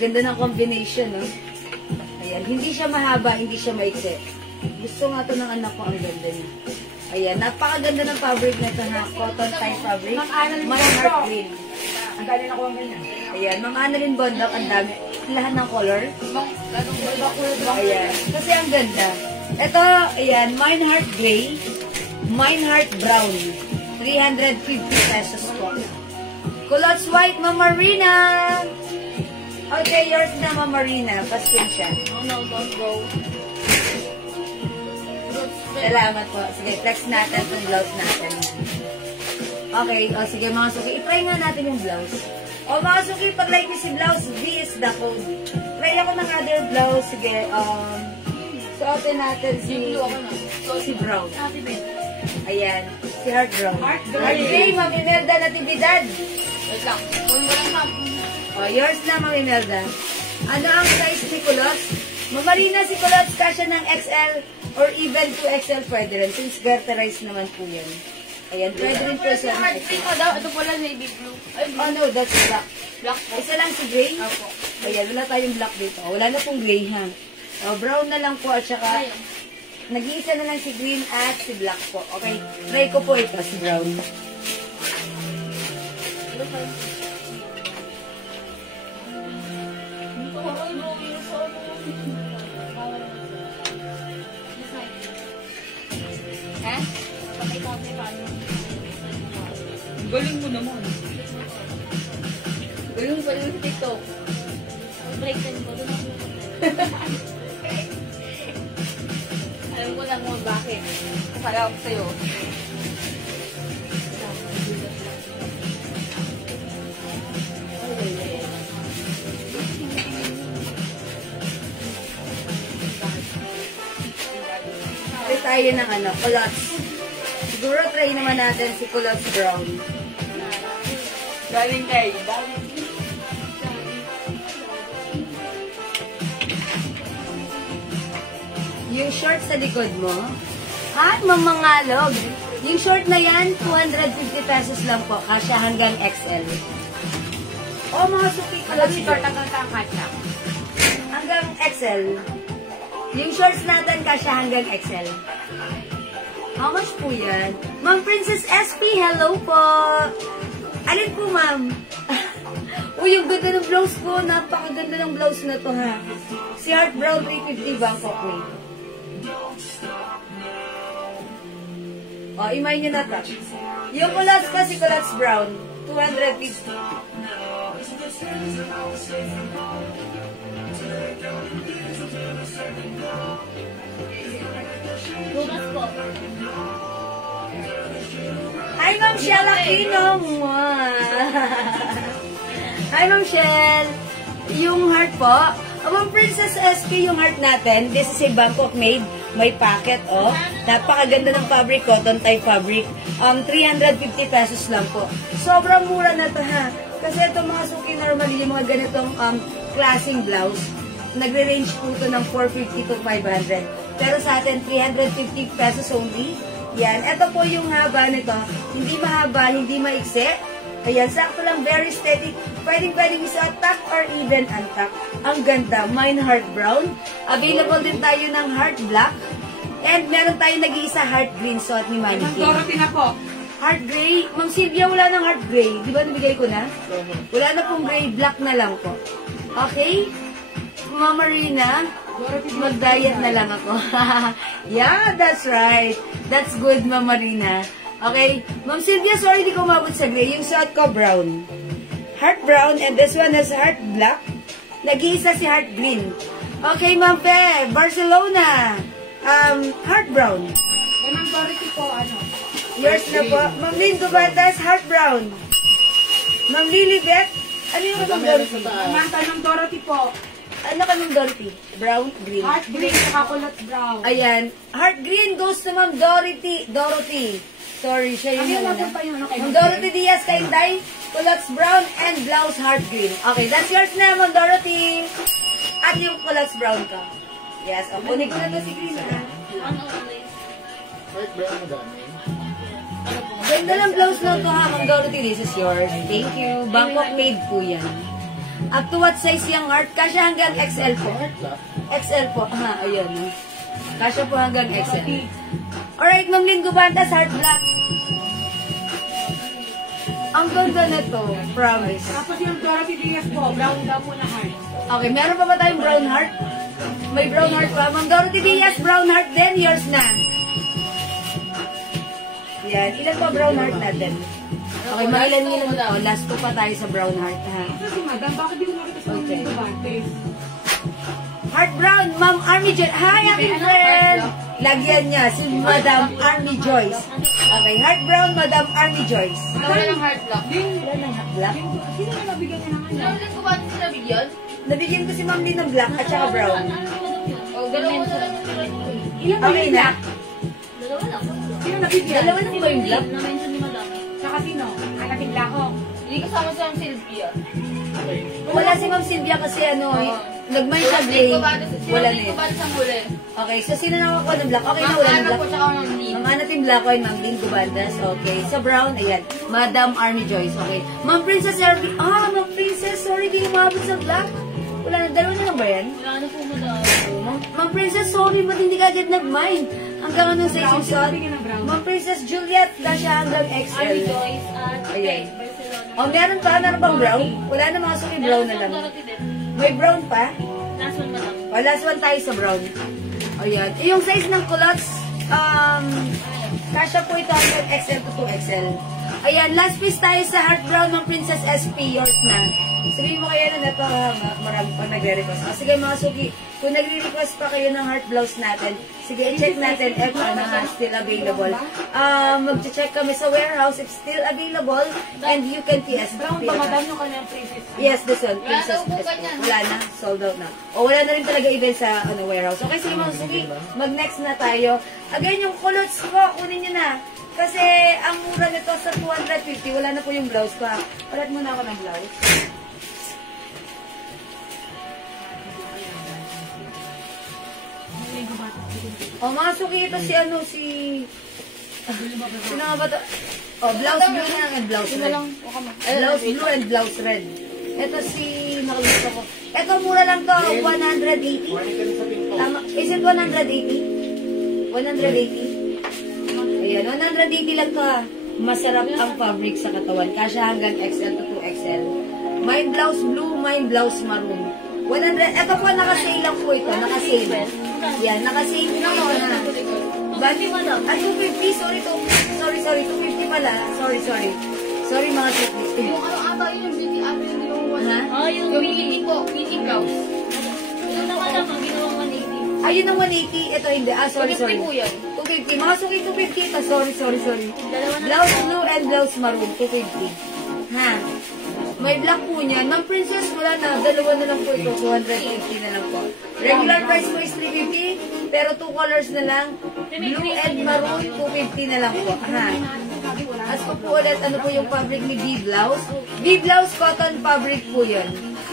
ganda ng combination, no? Ayan, hindi siya mahaba, hindi siya maikse. Gusto nga to ng anak ko, ang ganda niya. Ayan, napakaganda ng fabric na ito, ha? Cotton tie fabric. My Heart Green. Ang dali na ko ang ganyan. Ayan, mga Annalyn Bondok, ang dami. Lahat ng color. Ayan, kasi ang ganda. Ito, ayan, Mine Heart Gray, Mine Heart Brown. 350 pesos po. Culottes White, Mama Marina. Okay, yours na, Mama Marina. Pa-screenshot. Oh no, don't go. Salamat po. Sige, flex natin itong blouse natin. Okay, o sige mga suki, i-try nga natin yung blouse. O mga suki, pag like niyo si blouse, V is the code. Try ako ng other blouse. Sige, suotin natin si brown. Ayan, si Heart Brown. Heart Gray, Ma'am Imelda Natividad. Wait lang. Kunin ko lang, ma'am. O, yours na, Ma'am Imelda. Ano ang size ni Culottes? Mamarina si Culottes, kasya ng XL or even 2XL pwede rin. Since garterized naman po yan. Ayan, pwede rin po sa Heart pink ko daw. Ito pala navy blue. Ay, Oh no, that's black. black po. Isa lang si gray. Opo. Ayan, wala tayong black dito. Wala na pong gray, ha? O, brown na lang po at saka nag-iisa na lang si green at si black po. Okay, try ko po ito, si brown. Galing mo naman. Galing pa rin sa TikTok. Break time ko. Alam ko na kung bakit. Kasala ako sa'yo. Try tayo ng culottes. Siguro try naman natin si culottes brown. Galing kay. Yung short sa likod mo, mamangalog. Yung short na yan, 250 pesos lang po. Kasya hanggang XL. O mga suki culottes brown. Hanggang XL. Yung shorts natin kasya hanggang XL. How much po yan? Ma'am Princess SP, hello po. Alin po, ma'am? Uy, yung ganda ng blouse ko. Napakaganda ng blouse na to, ha? Si Heart Brown 350 Bangkok Made. O, imay nyo na to. Yung culottes kasi culottes brown, 250. Bukas po. Hi, Ma'am Shell Aquino. Hi, Ma'am Shell. Yung heart po. Ma'am Princess SP, yung heart natin. This is a Bangkok Made. May packet, oh. Napakaganda ng fabric, cotton type fabric. 350 pesos lang po. Sobrang mura na to, ha. Kasi itong mga suki normally, yung mga ganitong klaseng blouse, nagre-range po ito ng 450 to 500. Pero sa atin, 350 pesos only. Yan. Ito po yung haba nito. Hindi mahaba, hindi maiksi. Ayan, sakto lang, very steady. Pwedeng isa tuck or even untuck. Ang ganda. Mine heart brown. Available din tayo ng heart black. And meron tayo nag-iisa heart green suot ni Manny King. Dorothy na po. Heart gray. Ma'am Sylvia, wala ng heart gray. Di ba nabigay ko na? Wala na pong gray. Black na lang po. Okay? Ma'am Marina, mag-diet na lang ako. Yeah, that's right. That's good, Ma'am Marina. Okay. Ma'am Sylvia, sorry di ko umabot sa gray. Yung suot ko, brown. Heart brown and this one has heart black. Nag-iisa si heart green. Okay, Ma'am Fe, Barcelona. Heart brown. Ma'am Dorothy po, Yours na po. Ma'am Lynn Dubatas, heart brown. Ma'am Lilibet, ano yung Ma'am Dorothy? Manta ng Dorothy po. Ano ka Ma'am Dorothy? Brown, green. Heart green, kakulot brown. Ayan. Heart green goes to Ma'am Dorothy. Sorry, siya yung Ano una. pa yung kay Ma'am Dorothy Diaz, Kainday, culottes brown and blouse heart green. Okay, that's yours na, Ma'am Dorothy. At yung culottes brown ka. Yes, o. Kunin ko na to si Green, ha? Ganda lang blouse lang to, ha, Ma'am Dorothy. This is yours. Thank you. Bangkok made po yan. Up to what size yung heart? Kasya hanggang XL po. XL po. Ha, ayun. Kasya po hanggang XL. Alright, Ma'am Lynn Gubantas, heart black. Ang ganda na to, promise. Tapos yung Dorothy Diaz po, brown daw po na heart. Okay, meron pa ba tayong brown heart? May brown heart pa. Ma'am Dorothy Diaz, brown heart din. Yours na. Yan. Ilan pa brown heart natin? Okay, mailan na. Oh, last ko pa tayo sa brown heart, ha? Kasi madam, bakit di ko nakita sa mga Dubantes? Heart brown, Ma'am Army Joyce. Hi, aking friend! Lagyan niya, si Madam Army Joyce. Okay, heart brown, Madam Army Joyce. Wala ng heart block. Wala ng heart black? Sino na nabigyan niya ng ano? Nalagyan ko ba sila bigyan? Nabigyan ko si Ma'am Lynn ng black at saka brown. O, dalawa na lang yung nilagyan. Ilan ba Okay yung na. black? Dalawa lang. Sino nabigyan? Dalawa na ba yung black? Na-mention ni Madam. Saka sino? Anak yung Blacko. Hindi kasama si Ma'am Sylvia. Wala si Ma'am Sylvia kasi nagmay sa gray. Wala na Hindi ko yun. ba sa muli? Okay, so sino nakakuha ng black? Okay na, Ma'am wala ng Ana black. po tsaka Ma'am Lee. Ang anak yung black oil, Ma'am Lynn Gubandas. Okay. Sa brown, ayan. Madam Army Joyce. Okay. Ma'am Princess Erby. Ma'am Princess, sorry, di umabot sa black. Wala na, dalawa na lang ba yan? Wala na po Madam. Ma'am Princess, sorry, ba't hindi ka agad nag-mine? Hanggang anong size yung suot? Ma'am Princess Juliet, dasya hanggang XL. Joyce at Ayan. Barcelona. Oh, meron pa? Meron bang brown? Wala na mga suki, brown na lang. Dorothy din. May brown pa? Last one Madam. O, last one tayo sa brown. O, yan. Yung size ng culottes, kasya po ito hanggang XL to 2XL. Ayan, last piece tayo sa Heart Brown ng Princess SP. Yours na. Sabihin mo kayo na ito, marami pang nagre-request. Sige mga suki, kung nagre-request pa kayo ng heart blouse natin, sige, i-check natin if still available. Mag-check kami sa warehouse if still available, and you can PS. Brown pa, madam yung kanyang princess. Yes, this one, Princess SP. Wala na, sold out na. O wala na rin talaga event sa warehouse. Okay, sige mga suki, mag-next na tayo. Again, yung culottes ko, kunin nyo na. Kasi ang mura nito sa 250, wala na po yung blouse ko. Palat muna ako ng blouse. O mga suki, ito si sino nga ba ito? O, blouse blue na and blouse red. Blouse blue and blouse red. Ito si, nakalimutan ko. Ito mura lang to, 180. Tama, is it 180? 180? Ayan, 180 lang to. Masarap ang fabric sa katawan. Kasya hanggang XL to 2XL. May blouse blue, may blouse maroon. 100, ito po, nakasale lang po ito. Nakasale. Yan, nakasale na mo na. Bali, 250, sorry, 250 pala. Sorry. Sorry mga techniques. Yung ano ata yun, yung beauty apple yung Ha? yung beauty po, beauty blouse. Yung naman naman, ginawang 180. Ayun ang 180. Ito hindi. Sorry. 250 po yan. 250. Mga suki 250 ito. Sorry. Blouse blue and blouse maroon. 250. Ha? May black po niyan. Ma'am Princess, wala na. Dalawa na lang po ito. 250 na lang po. Regular price po is 350. Pero 2 colors na lang. Blue and maroon, 250 na lang po. Ha? As po ulit, ano po yung fabric ni B-Blouse? B-Blouse cotton fabric po yun.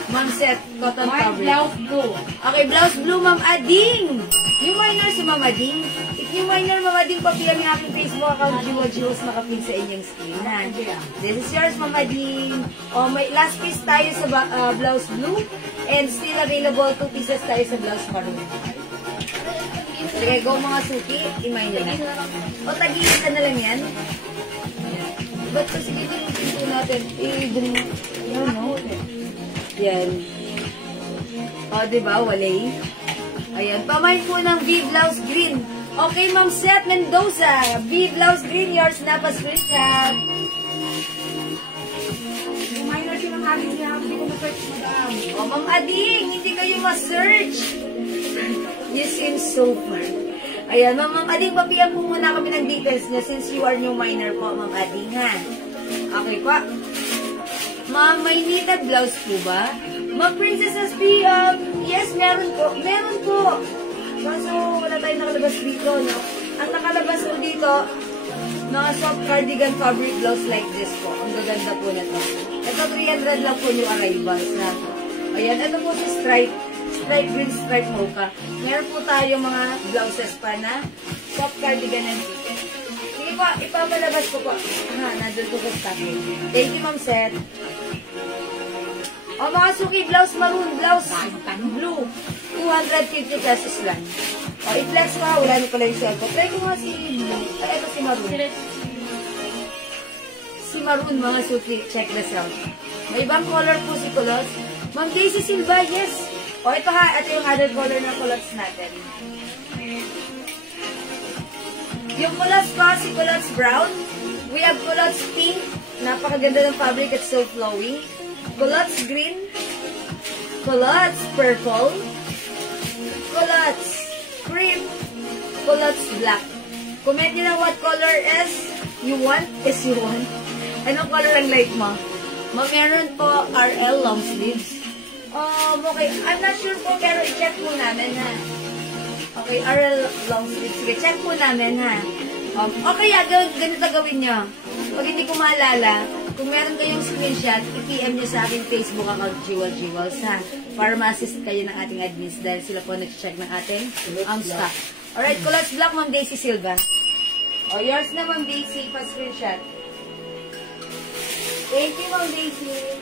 Ma'am Set, cotton fabric. Blouse blue. Okay, blouse blue, Ma'am Ading. Yung minor si Ma'am Ading. If yung minor, Ma'am Ading, papiyam yung aking Facebook account, Jiwa-Jiwas, nakapin sa inyong screen. Ha? This is yours, Ma'am Ading. O, may last piece tayo sa blouse blue. And still available, 2 pieces tayo sa blouse maroon. Sige, go mga suki. I-minor na. O, tag-iisa na lang yan. Ba't kasi dito yung pinto natin? Yan, no? Yan. O, diba? Walay. Ayan. Pamain po ng V-Blouse Green. Okay, Ma'am Seth Mendoza. V-Blouse Green, yours na pa screenshot. Minor siya ng aking niya. Hindi ko ma-search, madam. O, Ma'am Ading, hindi kayo ma-search. You seem so fun. Ayan, Ma'am Ading, papiyan po muna kami ng details niya since you are new minor po, Ma'am Ading, ha? Okay po. Ma'am, may knitted blouse po ba? Ma'am Princess SP, yes, meron po. Meron po. Kaso, wala tayong nakalabas dito, no? Ang nakalabas po dito, na soft cardigan fabric blouse like this po. Ang gaganda po na to. Ito, 300 lang po yung arrivals na to. Ayan, ito po si Stripe. Stripe green, stripe mocha. Meron po tayo mga blouses pa na soft cardigan and ticket. Sige po, ipapalabas ko po. Nandun po sa stocking. Thank you, Ma'am Seth. O, mga suki, blouse maroon, blouse blue. 250 pesos lang. O, i-flex ko ha. Wala niyo pala yung cellphone. Try ko nga si blue. Ay, ito si maroon. Si maroon, mga suki. Check this out. May ibang color po si Kulos. Ma'am Daisy Silva, yes. O, ito ha. Ito yung other color ng culottes natin. Yung culottes ko, si culottes brown. We have culottes pink. Napakaganda ng fabric. It's so flowing. Culottes green. Culottes purple. Culottes cream. Culottes black. Comment nyo na what color is you want. Anong color ang like mo? Meron po RL long sleeves. Okay. I'm not sure po, pero i-check po namin, ha. Okay, RL long sleeves. Sige, check po namin, ha. Okay, ganito gawin nyo. Pag hindi ko maalala, kung meron kayong screenshot, i-PM nyo sa aking Facebook account, Jiwals, ha. Para ma-assist kayo ng ating admins dahil sila po nag-check ng ating stock. Alright, Culottes Black, Ma'am Daisy Silva. Yours na, Ma'am Daisy, pa-screenshot. Thank you, Ma'am Daisy.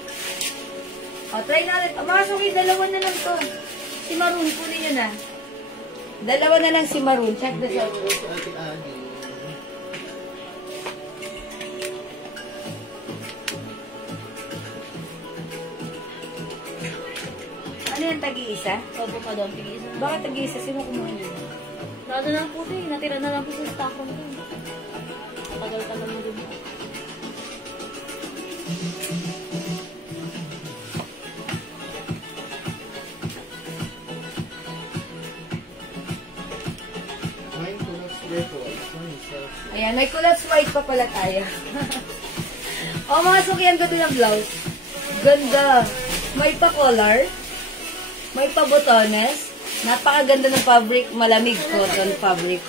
Try natin. Mga suki, dalawa na lang to. Si Maroon, kunin nyo na. Dalawa na lang si Maroon. Check this out. Ano yan, tag-iisa? Opo pa doon, tigis. Bakit tag-iisa? Sino kumuha nyo? Nado na lang po natira na lang po sa stock room. Tagal-tagal mo dun. Ayan, may collapse white pa pala tayo. O mga suki, ang ganda ng blouse. Ganda. May pa-collar. May pa-botones. Napakaganda ng fabric. Malamig cotton fabric.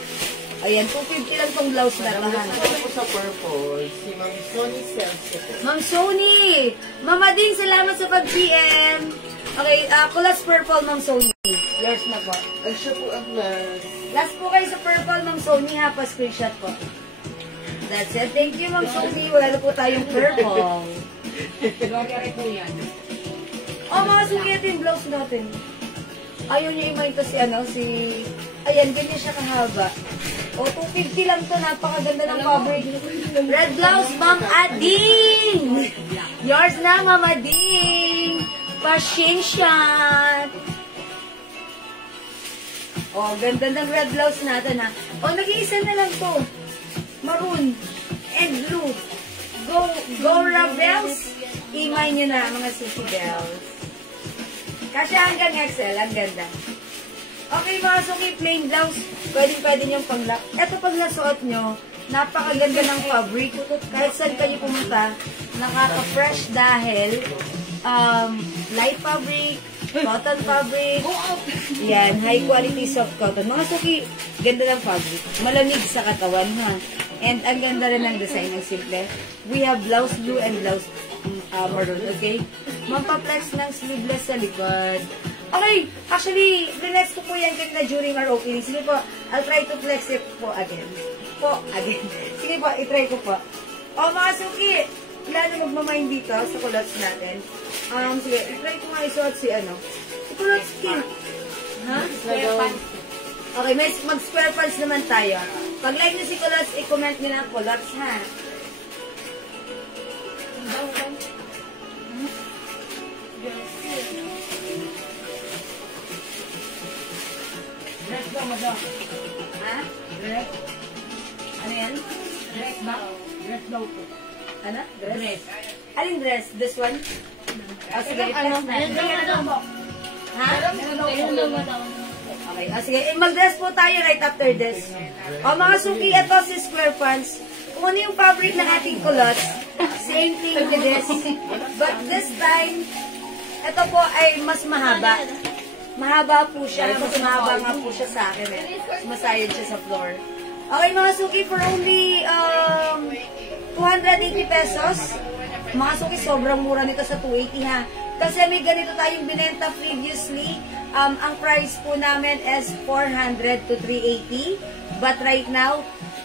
Ayan, 250 lang tong blouse na ito. Ako sa purple, si Ma'am Sony Celso po. Ma'am Sony! Mama Ding, salamat sa pag-PM. Okay, collapse purple, Ma'am Sony. Yours na po. Ay, siya po ang last. Last po kayo sa purple, Ma'am Sony, ha? Pa-screenshot po. That's it. Thank you, Ma'am Sony. Wala na po tayong purple. Logari po yan. Oh, mga suki, ito yung blouse natin. Ayaw niya imayin to si ayan, ganyan siya kahaba. O, 250 lang to. Napakaganda ng fabric. Red blouse, Ma'am Ading! Yours na, Ma'am Ading! Pa-shing-shot! O, ganda ng red blouse natin, ha? O, nag-iisa na lang to. Maroon and blue. Go Rebels. Imay nyo na mga Suki Bells. Kasi hanggang XL, ang ganda. Okay mga Suki, plain blouse. Pwede nyo pang-lock. Ito pag nasuot nyo, napakaganda ng fabric. Kahit saan kayo pumunta, nakaka-fresh dahil light fabric, cotton fabric. Yan, high quality soft cotton. Mga Suki, ganda ng fabric. Malamig sa katawan, ha? And ang ganda rin ng design ng simple. We have blouse blue and blouse maroon, okay? Mampaplex ng sleeveless sa likod. Okay, actually, flex ko po yan kanina during our opening. Sige po, I'll try to flex it po again. Sige po, itry ko po. O mga Suki, wala na magmamain dito sa culottes natin. Sige, itry ko nga isuot si culottes skin. Ha? Square pants. Okay, may mag-square pants naman tayo. Pag like nyo si culottes, i-comment nyo na culottes, ha? Dress daw, madam. Ha? Dress. Ano yan? Dress ba? Dress daw po. Ano? Dress? Dress. Alin dress? This one? Sige, i-flex natin. Ha? Okay, sige. Mag-dress po tayo right after this. O mga Suki, ito si square pants. Kung ano yung fabric ng ating culottes, same thing with this. But this time, ito po ay mas mahaba. Mahaba po siya. Mas mahaba nga po siya sa akin. Masayad siya sa floor. Okay mga Suki, for only 280 pesos. Mga Suki, sobrang mura nito sa 280 ha. Kasi may ganito tayong binenta previously. Ang price po namin is 400 to 380. But right now,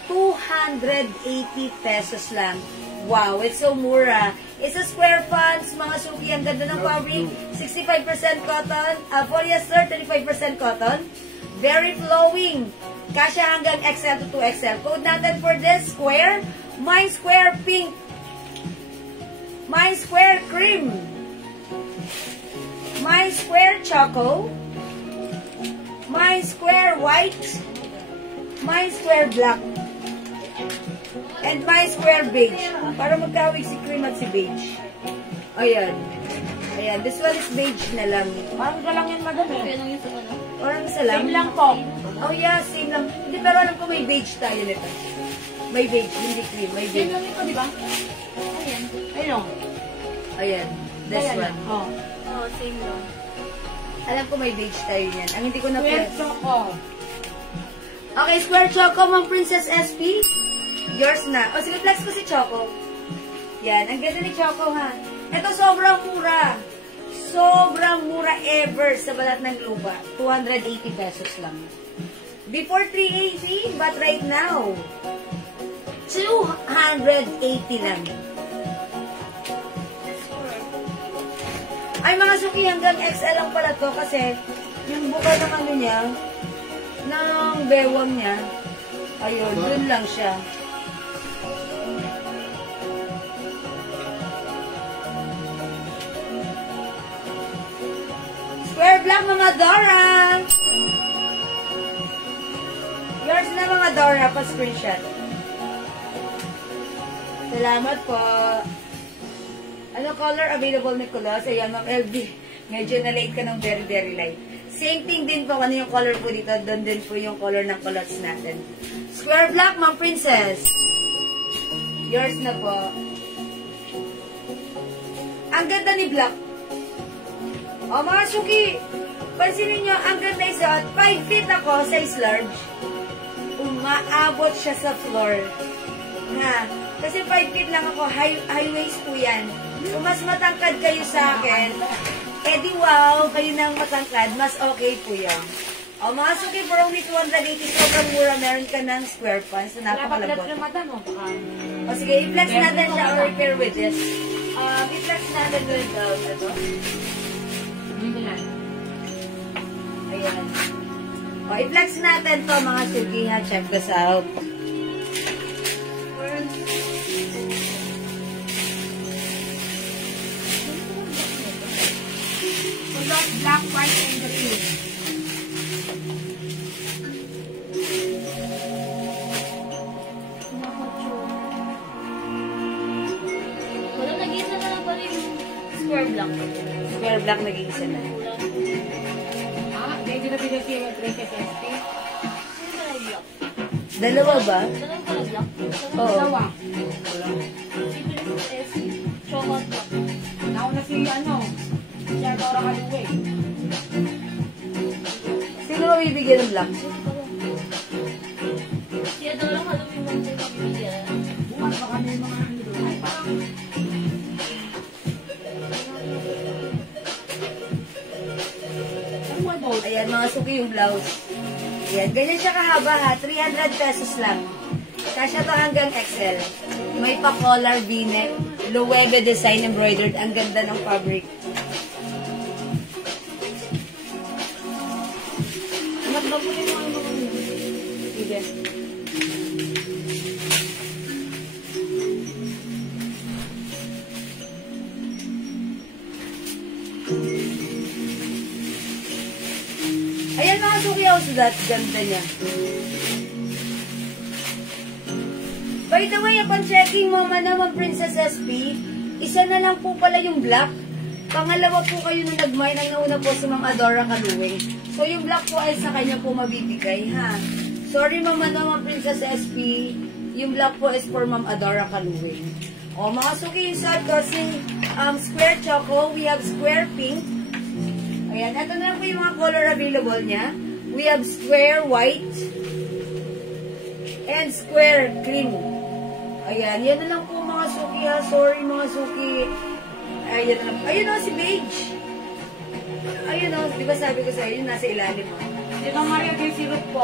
280 pesos lang. Wow, it's so mura. It's a square pants, mga Suki. Ang ganda ng fabric. 65% cotton. Polyester, 35% cotton. Very flowing. Kasya hanggang XL to 2XL. Code natin for this, square. Mine square pink. Mine square cream. Mine square choco. Mine square white. Mine square black. And mine square beige. Para magkawig si cream at si beige. Ayan. Ayan. This one is beige na lang. Parang galang yan, madam eh. Parang isa lang. Same lang po. Oh yeah, same lang. Hindi, pero alam ko may beige tayo nito. May beige, hindi cream. May Same beige. lang ito, di ba? Ayan. Ayun. Ayan. This Ayan. one. Oh. Oo, same lang. Alam ko may beige tayo yan. Ang hindi ko na Square press. choco. Okay, square choco, Ma'am Princess SP. Yours na. O sige, flex ko si Choco. Yan. Ang ganda ni Choco, ha. Ito sobrang mura. Sobrang mura ever sa balat ng lupa. 280 pesos lang. Before 380, but right now, 280 lang. Ay, mga Suki, hanggang XL lang pala to kasi yung buka ng ano niya, ng bewang niya, ayun, dun lang siya. Square black, Mama Dora! Yours na, Mama Dora, pa-screenshot. Salamat po. Ano color available na colors? Ayan, Ma'am LB. Medyo na-late ka ng very, very light. Same thing din po, ano yung color po dito, doon din po yung color ng colors natin. Square black, Ma'am Princess. Yours na po. Ang ganda ni black. O mga suki, pansinin nyo, ang ganda isuot. 5 feet ako, size large. Umaabot siya sa floor. Ha? Kasi 5 feet lang ako, high waist po yan. Kung mas matangkad kayo sa akin, edi wow, kayo nang matangkad, mas okay po yan. O mga suki, for only 280, sobrang mura, meron ka ng square pants na napakalabot. O sige, i-flex natin siya or repair with this. I-flex natin with ito. Ayan. O, i-flex natin to mga suki ha. Check this out. Black, white, and green. Wala, nag-isa na lang pa rin square black. Square black naging isa na. Medyo na pinag si Princess SP. Sino ba nag-black? Dalawa ba? Dalawang pala black? Oo. Dalawa. Si Princess SP. Chocolate black. Nauna si siya Dora Kaluwe. Sino ba bibigyan ng black? Siya daw lang halawin mo yung pamilya. Buwan pa kami mga ay parang Ayan, mga suki yung blouse. Ayan, ganyan siya kahaba ha. 300 pesos lang. Kasya to hanggang XL. May pa-collar v-neck. Luwega design embroidered. Ang ganda ng fabric. Anak ba po yung mga Sige. Ayan mga suki ako sa ganda niya. By the way, upon checking mama naman Princess SP, isa na lang po pala yung black. Pangalawa po kayo nung nag-mine. Ang nauna po si Ma'am Adora Kaluwing. So yung black po ay sa kanya po mabibigay ha. Sorry mama naman Princess SP, yung black po is for Ma'am Adora Kaluwing. O mga suki, yung sad kasing square choco, we have square pink. Ayan, ito na lang po yung mga color available niya. We have square white and square cream. Ayan, yan na lang po mga suki ha. Sorry mga suki. Ayan na lang po. Ayun o, si beige. Ayun o, di ba sabi ko sa'yo, yun nasa ilalim mo. si Ma'am Maria Daisy Ruth po,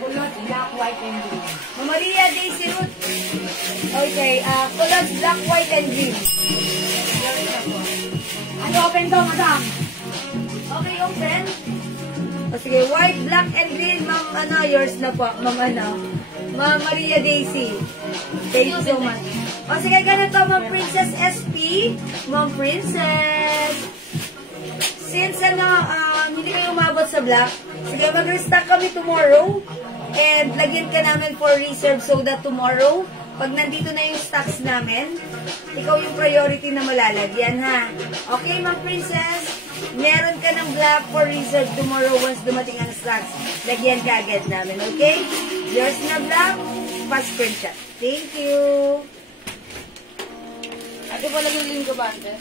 kulot, black, white, and green. Ma'am Maria Daisy Ruth. Okay, colors black, white, and green. Ano open to, madam? Okay, open. O sige, white, black, and green. Ma'am, yours na po. Ma'am Maria Daisy. Thank you so much. O sige, ganito, Ma'am Princess SP. Ma'am Princess. Since, hindi kayo umabot sa black, sige, mag-restock kami tomorrow. And, lagyan ka namin for reserve so that tomorrow, pag nandito na yung stocks namin, ikaw yung priority na malalagyan, ha? Okay, Ma'am Princess? Meron ka ng black for reserve tomorrow once dumating ang stocks. Lagyan ka agad namin, okay? Yours na black, pass screenshot. Thank you. Ate pala yung linggo ba, ate?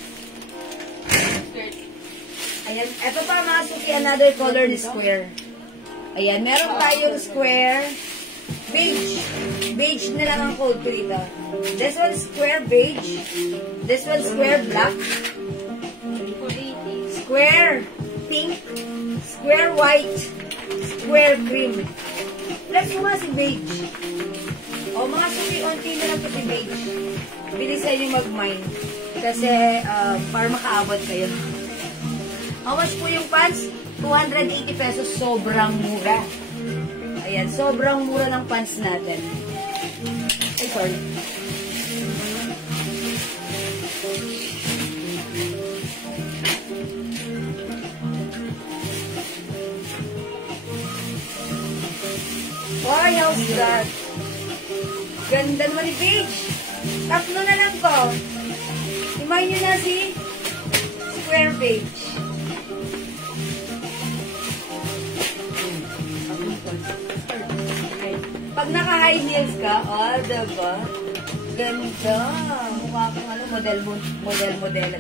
Skirt. Ayan, eto pa mga suki, another color ni square. Ayan, meron tayong square. Beige. Beige na lang ang code ko ito. This one square beige. This one square black. Square pink. Square white. Square cream. Plus yung mga si beige. O mga suki, onti na lang po si beige. Bilisan nyo mag-mine. Kasi para makaabot kayo. How much po yung pants? 280 pesos. Sobrang mura. Ayan, sobrang mura ng pants natin. Ay, sorry. Why, how's that? Ganda naman ni Paige. Tatlo na lang po. Imayin nyo na si square beige. Pag naka-high heels ka, diba? Ganda. Mukha kang model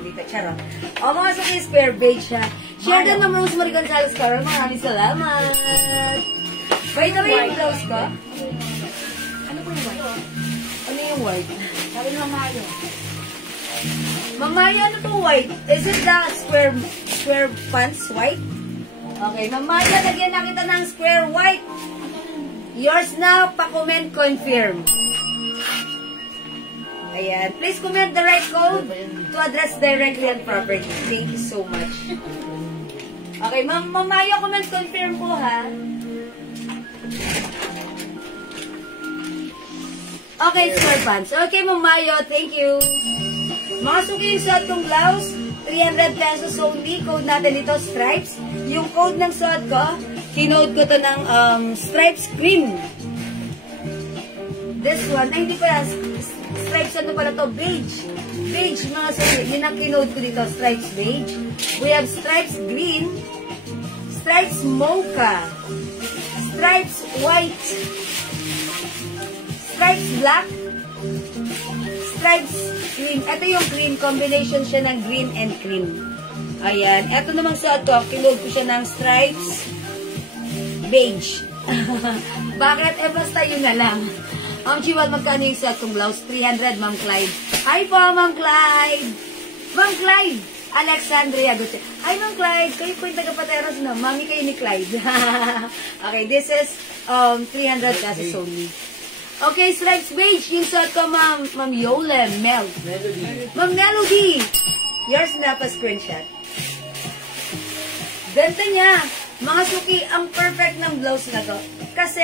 dito. Charot. Mga suki, square beige siya. Share din naman sa Marican Salas Carol. Maraming salamat. By the way, yung blouse ko. Ano po yung white? Ano yung white? Sabi ni Mamayo. Mamaya, ano to white? Is it the square pants white? Okay, mamaya, lagyan na kita ng square white. Yours na, pa-comment, confirm. Ayan. Please comment the right code to address directly and properly. Thank you so much. Okay, mamaya, comment, confirm po, ha? Okay, square pants. Okay, mamayo, thank you. Mga suki yung suot kong blouse, 300 pesos only. Code natin ito, stripes. Yung code ng suot ko, kinode ko to ng stripes cream. This one, ay hindi pala, stripes ano pala to, beige. Beige, mga suki, yun ang kinode ko dito, stripes beige. We have stripes green, stripes mocha, stripes white, stripes black, stripes cream. Ito yung cream. Combination siya ng green and cream. Ayan. Ito namang suot ko. Kinode ko siya ng stripes beige. Bakit? Basta yun na lang. Chiwan, magkano yung suot kong blouse? 300, Ma'am Clyde. Hi po, Ma'am Clyde. Ma'am Clyde. Alexandria Gutierrez. Hi, Ma'am Clyde. Kayo po yung taga-Pateros, no? Mami kayo ni Clyde. Okay, this is 300 pesos only. Okay, stripes beige. Yung suot ko, Ma'am Yolem, Ma'am Melody. Yours na pa screenshot. Ganda niya. Mga suki, ang perfect ng blouse na to. Kasi,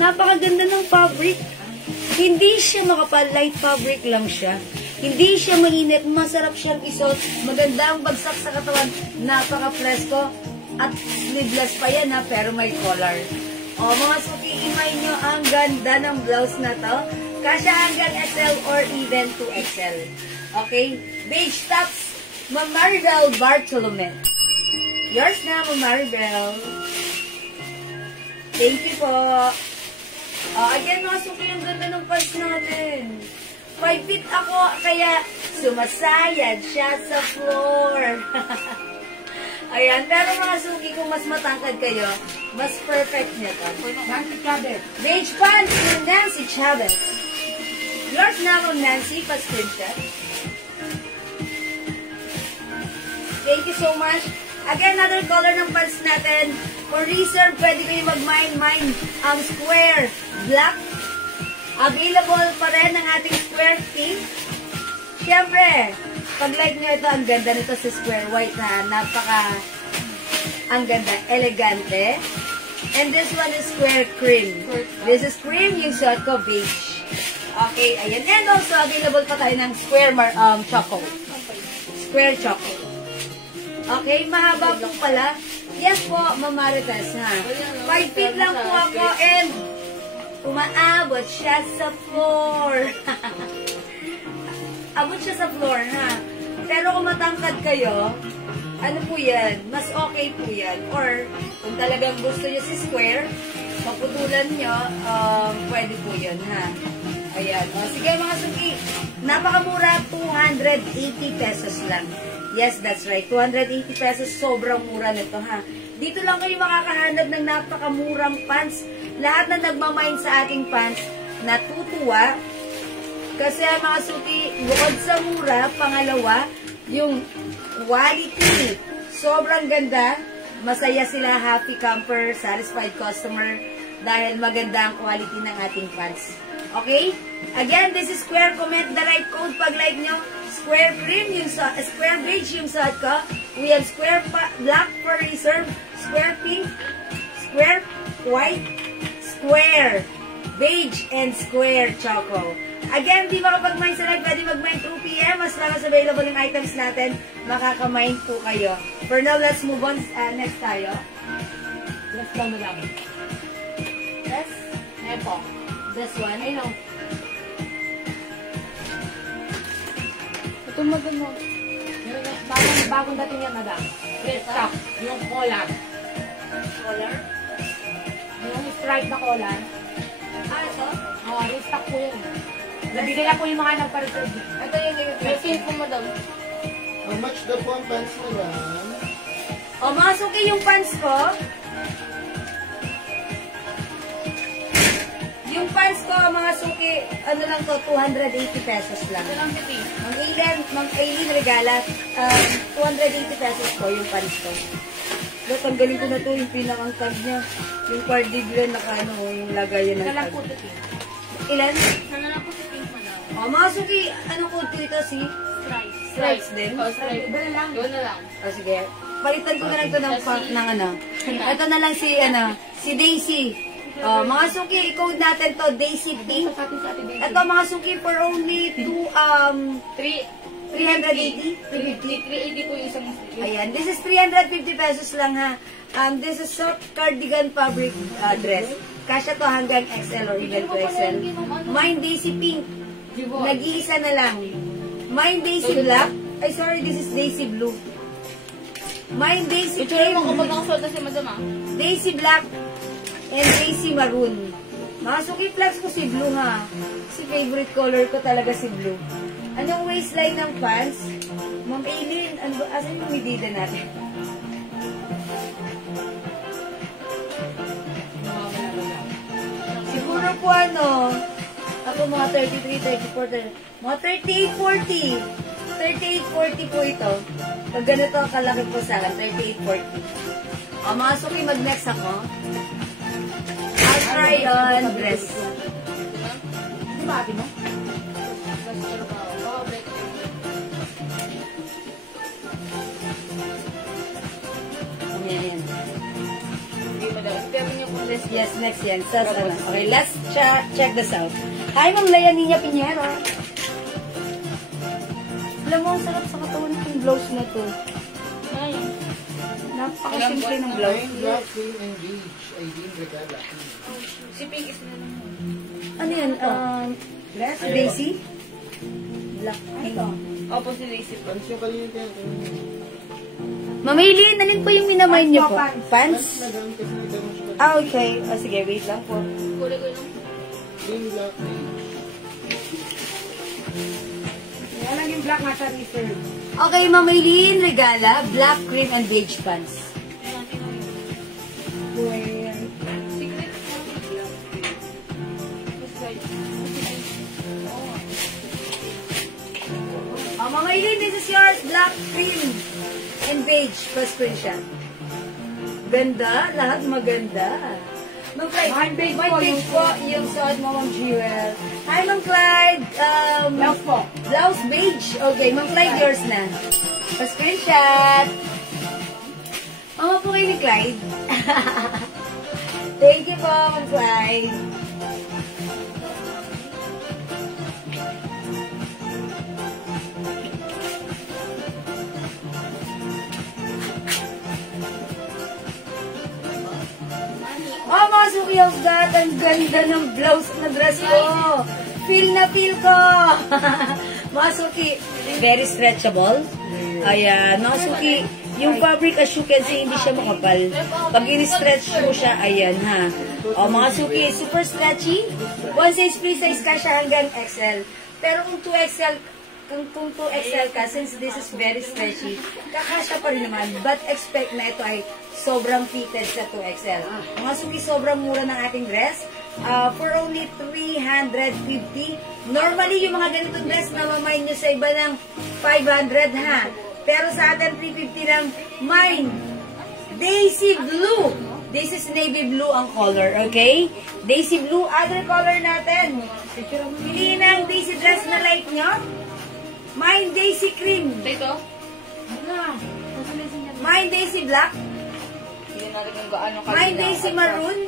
napakaganda ng fabric. Hindi siya makapal, light fabric lang siya. Hindi siya mainit, masarap siyang isuot. Maganda ang bagsak sa katawan. Napaka-fresco. At sleeveless pa yan, ha, pero may collar. O, mga suki, imay nyo ang ganda ng blouse na to. Kasya hanggang XL or even 2XL. Okay? Beige tops, Ma'am Maribel Bartolome. Yours na, Ma'am Maribel. Thank you po. Again, mga suki, ang ganda ng pants natin. 5 feet ako, kaya sumasayad siya sa floor. Ayan, pero mga suki, kung mas matangkad kayo, mas perfect niya to. Nancy Chavez. Beige pants ng Nancy Chavez. Yours na mo, Nancy, pa-screenshot. Thank you so much. Again, another color ng pants natin. For reserve, pwede kayo mag-mine ang square black. Available pa rin ang ating square pink. Siyempre, pag like nyo ito, ang ganda nito sa square white na ang ganda, elegante. And this one is square cream. This is cream, yung suot ko, beige. Okay, ayan. And also, available pa tayo ng square choco. Square choco. Okay, mahaba po pala. Yes po, Mamaritas, ha. 5 feet lang po ako and umaabot siya sa floor. Abot siya sa floor, ha. Pero kung matangkad kayo, ano po yan? Mas okay po yan. Or, kung talagang gusto nyo si square, maputulan nyo, pwede po yun, ha. Ayan. O, sige mga suki, napakamura, 280 pesos lang. Yes, that's right. 280 pesos, sobrang mura nito, ha. Dito lang kayo makakahanap ng napakamurang pants. Lahat na nagmamind sa ating pants, natutuwa. Kasi mga suki, bukod sa mura, pangalawa, yung quality. Sobrang ganda. Masaya sila, happy camper, satisfied customer, dahil maganda ang quality ng ating pants. Okay? Again, this is square. Comment the right code pag like nyo. Square cream, yung square beige yung suot ko. We have square black for reserve, square pink, square white, square beige, and square choco. Again, di makapag-mind sa live, pwede mag-mind 2 p.m. As long as available yung items natin, makaka-mind po kayo. For now, let's move on. Next tayo. Let's go na lang. Yes? Epo. This one, I know. Ito maganda. Bagong dating yan, madam. Stock. Yung collar. Color? Yung stripe na collar. Ito? Oo, restock po yun. Nabigay na po yung mga nagpa-reserve. Ito yung Yung pink po, madam. How much daw po ang pants mo lang? O, mga suki yung pants ko. Yung pants ko, mga suki, ano lang to, 280 pesos lang. Ito lang si pink. Mang Aileen Regala, 280 pesos po yung pants ko. Look, ang galing ko na to, yung pinakang tag niya. Yung cardigan na ano, yung lagayan ng Ito lang tag. po ito, pink. Ilan? Sana lang po si pink, madam. O, mga suki, anong code ko dito? Si Stripes. Stripes din? Oh, stripes. Iba na lang. Yun na lang. O, sige. Palitan ko na lang ito ng ano. Ito na lang si Daisy. O, mga suki, i-code natin to, Daisy Pink. Ito, mga suki, for only 380? 380 po yung isang Ayan, this is 350 pesos lang ha. This is soft cardigan fabric dress. Kasya to hanggang XL or even to XL. Mine Daisy Pink. Nag-iisa na lang. Mine Daisy Black. Ay, sorry, this is Daisy Blue. Mine Daisy Itsura mo Pink. kapag ang suot na si madam, ah. Daisy Black. And Daisy Maroon. Mga suki flex ko si Blue ha. Si favorite color ko talaga si Blue. Anong waistline ng pants? Ma'am Aileen, ano ba? Asan yung medida natin? Siguro po ano, ako mga 33, 34, mga 38, 40. 38, 40 po ito. Pag ganito ang kalaki po sa akin, 38, 40. O mga suki, mag-next ako. I'll try on dress. Di ba ate mo? Yan. Hindi, madam. Pero niya po dress. Yes, next yan. So, ano. Okay, let's check this out. Hi, Ma'am Lea Nina Pinheiro. Alam mo, ang sarap sa katawan ng blouse na to. Ayun. Napakasimple ng blouse. Plain black, cream, and beige. Aileen Regala. Si pink is na lang. Ano yan? Dress? Daisy? Black. Ito. Opo, si Daisy po. Pants yung kanina kaya. Ma'am Aileen, alin po yung minamind niyo po? Pants? Madam, kasi hindi mo siya. Ah, okay. Sige, wait lang po. Kulay ko lang. Plain black, beige. Yan lang yung black nasa reserve. Okay, Ma'am Aileen, regala, black, cream, and beige pants. Secret. Oh, Ma'am Aileen, this is yours. Black, cream, and beige. Pa-screenshot. Ganda. Lahat maganda. Ma'am Clyde, Mine beige po yung suot mo, Ma'am Jewel. Hi, Ma'am Clyde. Blouse po. Blouse beige. Okay, Ma'am Clyde, yours na. Pa-screenshot. Mama po kayo ni Clyde. Thank you po, Ma'am Clyde. Oh, mga suki of that. Ang ganda ng blouse na dress ko. Feel na feel ko. Mga suki, very stretchable. Ayan, mga suki, yung fabric as you can see, hindi siya makapal. Pag in-stretch mo siya, ayan ha. O, mga suki, super stretchy. One size, free size ka siya hanggang XL. Pero kung 2XL ka, since this is very stretchy, kakasya pa rin naman. But expect na ito ay sobrang fitted sa 2XL. Mga suki, sobrang mura ng ating dress. For only 350. Normally, yung mga ganitong dress na mamain nyo sa iba ng 500 ha. Pero sa atin, 350 lang. Mine, Daisy Blue. This is navy blue ang color, okay? Daisy Blue, other color natin. Piliin ang Daisy dress na like nyo. Mine, Daisy Cream. Dito? Mine, Daisy Black. Hindi natin kung gaano kalinaw. Mine, Daisy Maroon.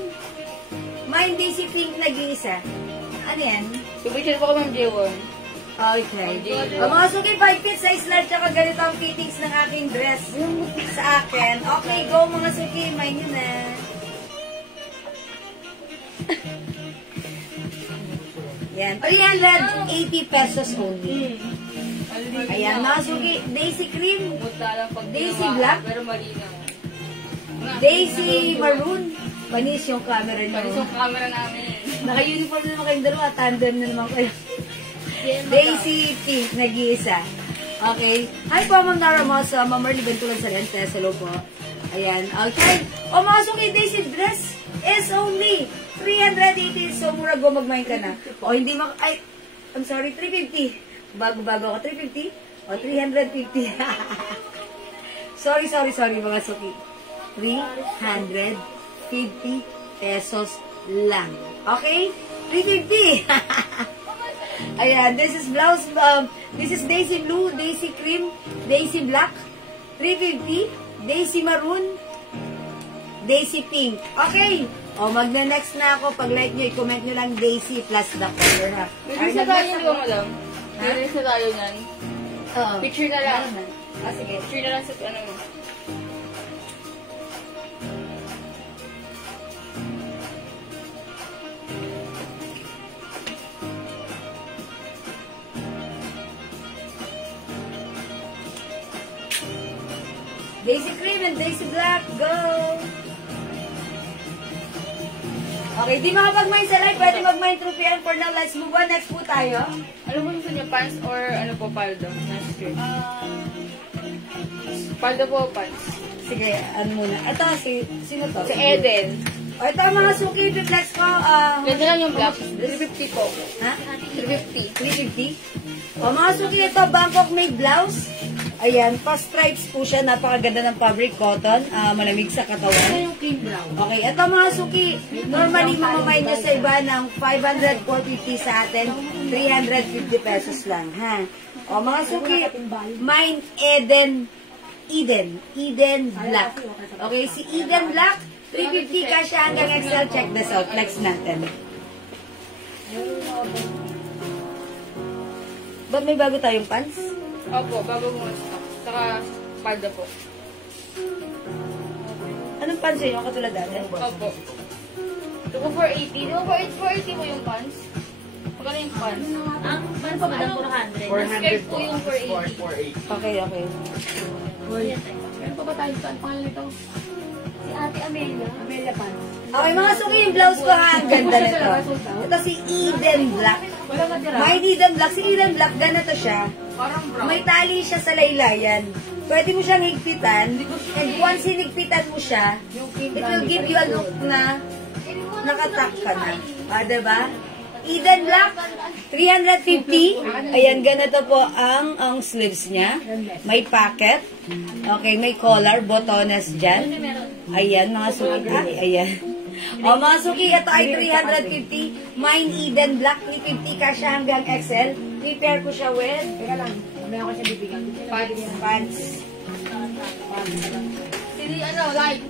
Mine, Daisy Pink nag-iisa. Ano yan? Subicture po ko ng J1. Okay. Ang mga suki, 5 feet size large, tsaka ganito ang fittings ng aking dress sa akin. Okay, go mga suki, mine yun na. Yan, 380 pesos only. Ayan, mga suki, Daisy Cream, Pumunta lang pag Daisy ginawa, Black? pero malinaw. Daisy Maroon. Panis yung camera nyo. Panis yung camera namin. Naka-uniform na naman kayong dalawa, tandem na naman kayo. Daisy Pink, nag-iisa. Okay. Hi po, Ma'am Nara Mosa, Ma'am Marley Bentulan sa Lentes. Hello po. Ayan. Okay. O mga suki, Daisy dress is only 380. So, mura go, mag-mine ka na. O, hindi ay, I'm sorry, 350. Bago-bago ako, 350? O, 350. sorry, mga suki. 350 pesos lang. Okay? 350. Ayan, this is blouse, this is Daisy Blue, Daisy Cream, Daisy Black, 350, Daisy Maroon, Daisy Pink. Okay. O, magna-next na ako. Pag-like nyo, i-comment nyo lang Daisy plus the color, ha? Pwede sa tayo nyo, madam. Pwede sa tayo nyan. Oo. Picture na lang. Sige. Picture na lang sa ano mo. Daisy Cream and Daisy Black, go! Okay, di makapag-mine sa live, pwede mag-mine through PN. For now, let's move on. Next po tayo. Ano po gusto niyo? Pants or ano po, paldo? Nice skirt. Paldo po, pants. Sige, ano muna. Ito, sino to? Si Eden. O, ito ang mga suki, flex ko. Ganda lang yung black. 350 po. Ha? 350. 350? O, mga suki, ito, Bangkok made blouse. Ayan, pa-stripes po siya. Napakaganda ng fabric cotton. Malamig sa katawan. Yung cream brown. Okay, ito mga suki. Normally, mamamay nyo sa iba ng 500, 450 sa atin. 350 pesos lang, ha? O, mga suki, mine Eden Black. Okay, si Eden Black, 350 ka siya hanggang XL. Check this out. Flex natin. Ba't may bago tayong pants? Opo, bago mo stock. Saka paldo po. Anong pants yun? Yung katulad dati? Opo. Ito po 480. Di ba 480 mo yung pants? Magkano yung pants? Ang ano pa madam, 400. Skirt po yung 480. Okay. Meron pa ba tayo ito? Ang pangalan nito? Si Ate Amelia. Amelia Pan. Okay, mga suki, yung blouse ko ha. Ang ganda nito. Ito si Eden Black. Wala matira. May Eden Black. Si Eden Black, ganito siya. Parang brown. May tali siya sa laylayan. Pwede mo siyang higpitan. And once hinigpitan mo siya, it will give you a look na nakatak ka na. Diba? Eden Black, 350. Ayan, ganito po ang sleeves niya. May pocket. Okay, may collar, botones dyan. Ayan, mga suki. Ayan. O, mga suki, ito ay 350. Mine Eden Black, 350 ka siya hanggang XL. Prepare ko siya with, Teka lang. Mamaya ko siya bibigyan. pants. Hindi, light.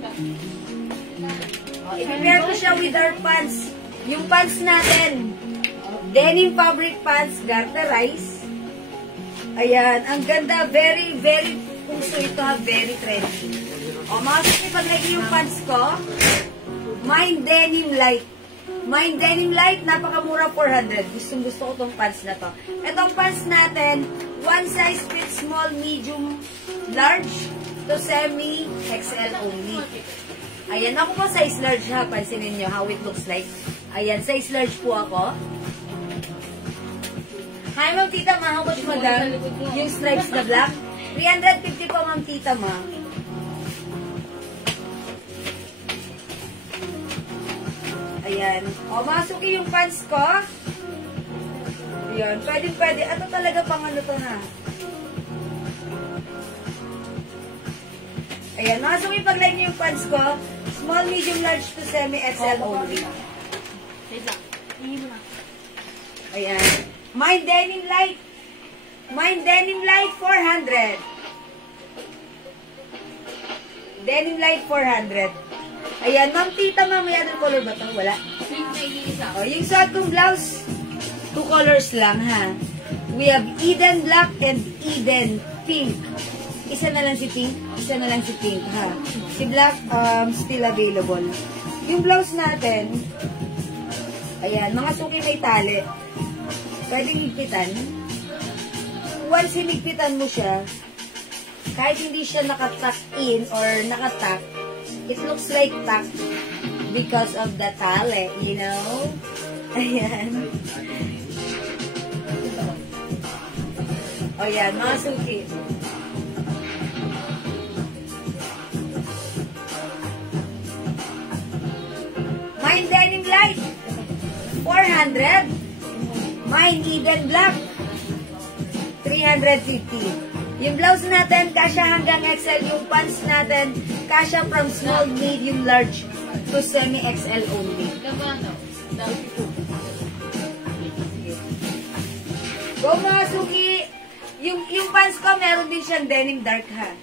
I-prepare ko siya with our pants. Yung pants natin, denim fabric pants, garterized. Ayan, ang ganda, very, very puso ito ha, very trendy. O, mga suki, paglagay yung pants ko, mine denim light. Mine denim light, napakamura, 400. Gustong gusto ko tong pants na to. Itong pants natin, one size fits small, medium, large, to semi, XL only. Ayan, ako po size large ha, pansinin nyo how it looks like. Ayan, size large po ako. Hi, Ma'am Tita Ma, how much madam? Yung stripes na black? 350 po, Ma'am Tita Ma. Ayan. O, masuki yung pants ko. Ayan, pwede. Ito talaga pang ano to na. Ayan, masuki pag-like niyo yung pants ko. Small, medium, large to semi-XL only. Ayan. Mine denim light. Mine denim light, 400. Denim light, 400. Ayan, Ma'am Tita, Ma'am, may other color ba ito? Wala. O, yung suot kong blouse, 2 colors lang, ha? We have Eden Black and Eden Pink. Isa na lang si Pink, isa na lang si Pink, ha? Si Black, still available. Yung blouse natin, ayan, mga suki may tali. Pwedeng higpitan. once hinigpitan mo siya, kahit hindi siya nakatuck in or nakatuck, it looks like tuck because of the tale, you know? Ayan. O yan, mga suki. Mine Denim Light, 400. Mine Eden Black, 350. Yung blouse natin, kasya hanggang XL. Yung pants natin, kasya from small, medium, large to semi-XL only. Go mga suki! Yung pants ko, meron din siyang denim dark ha.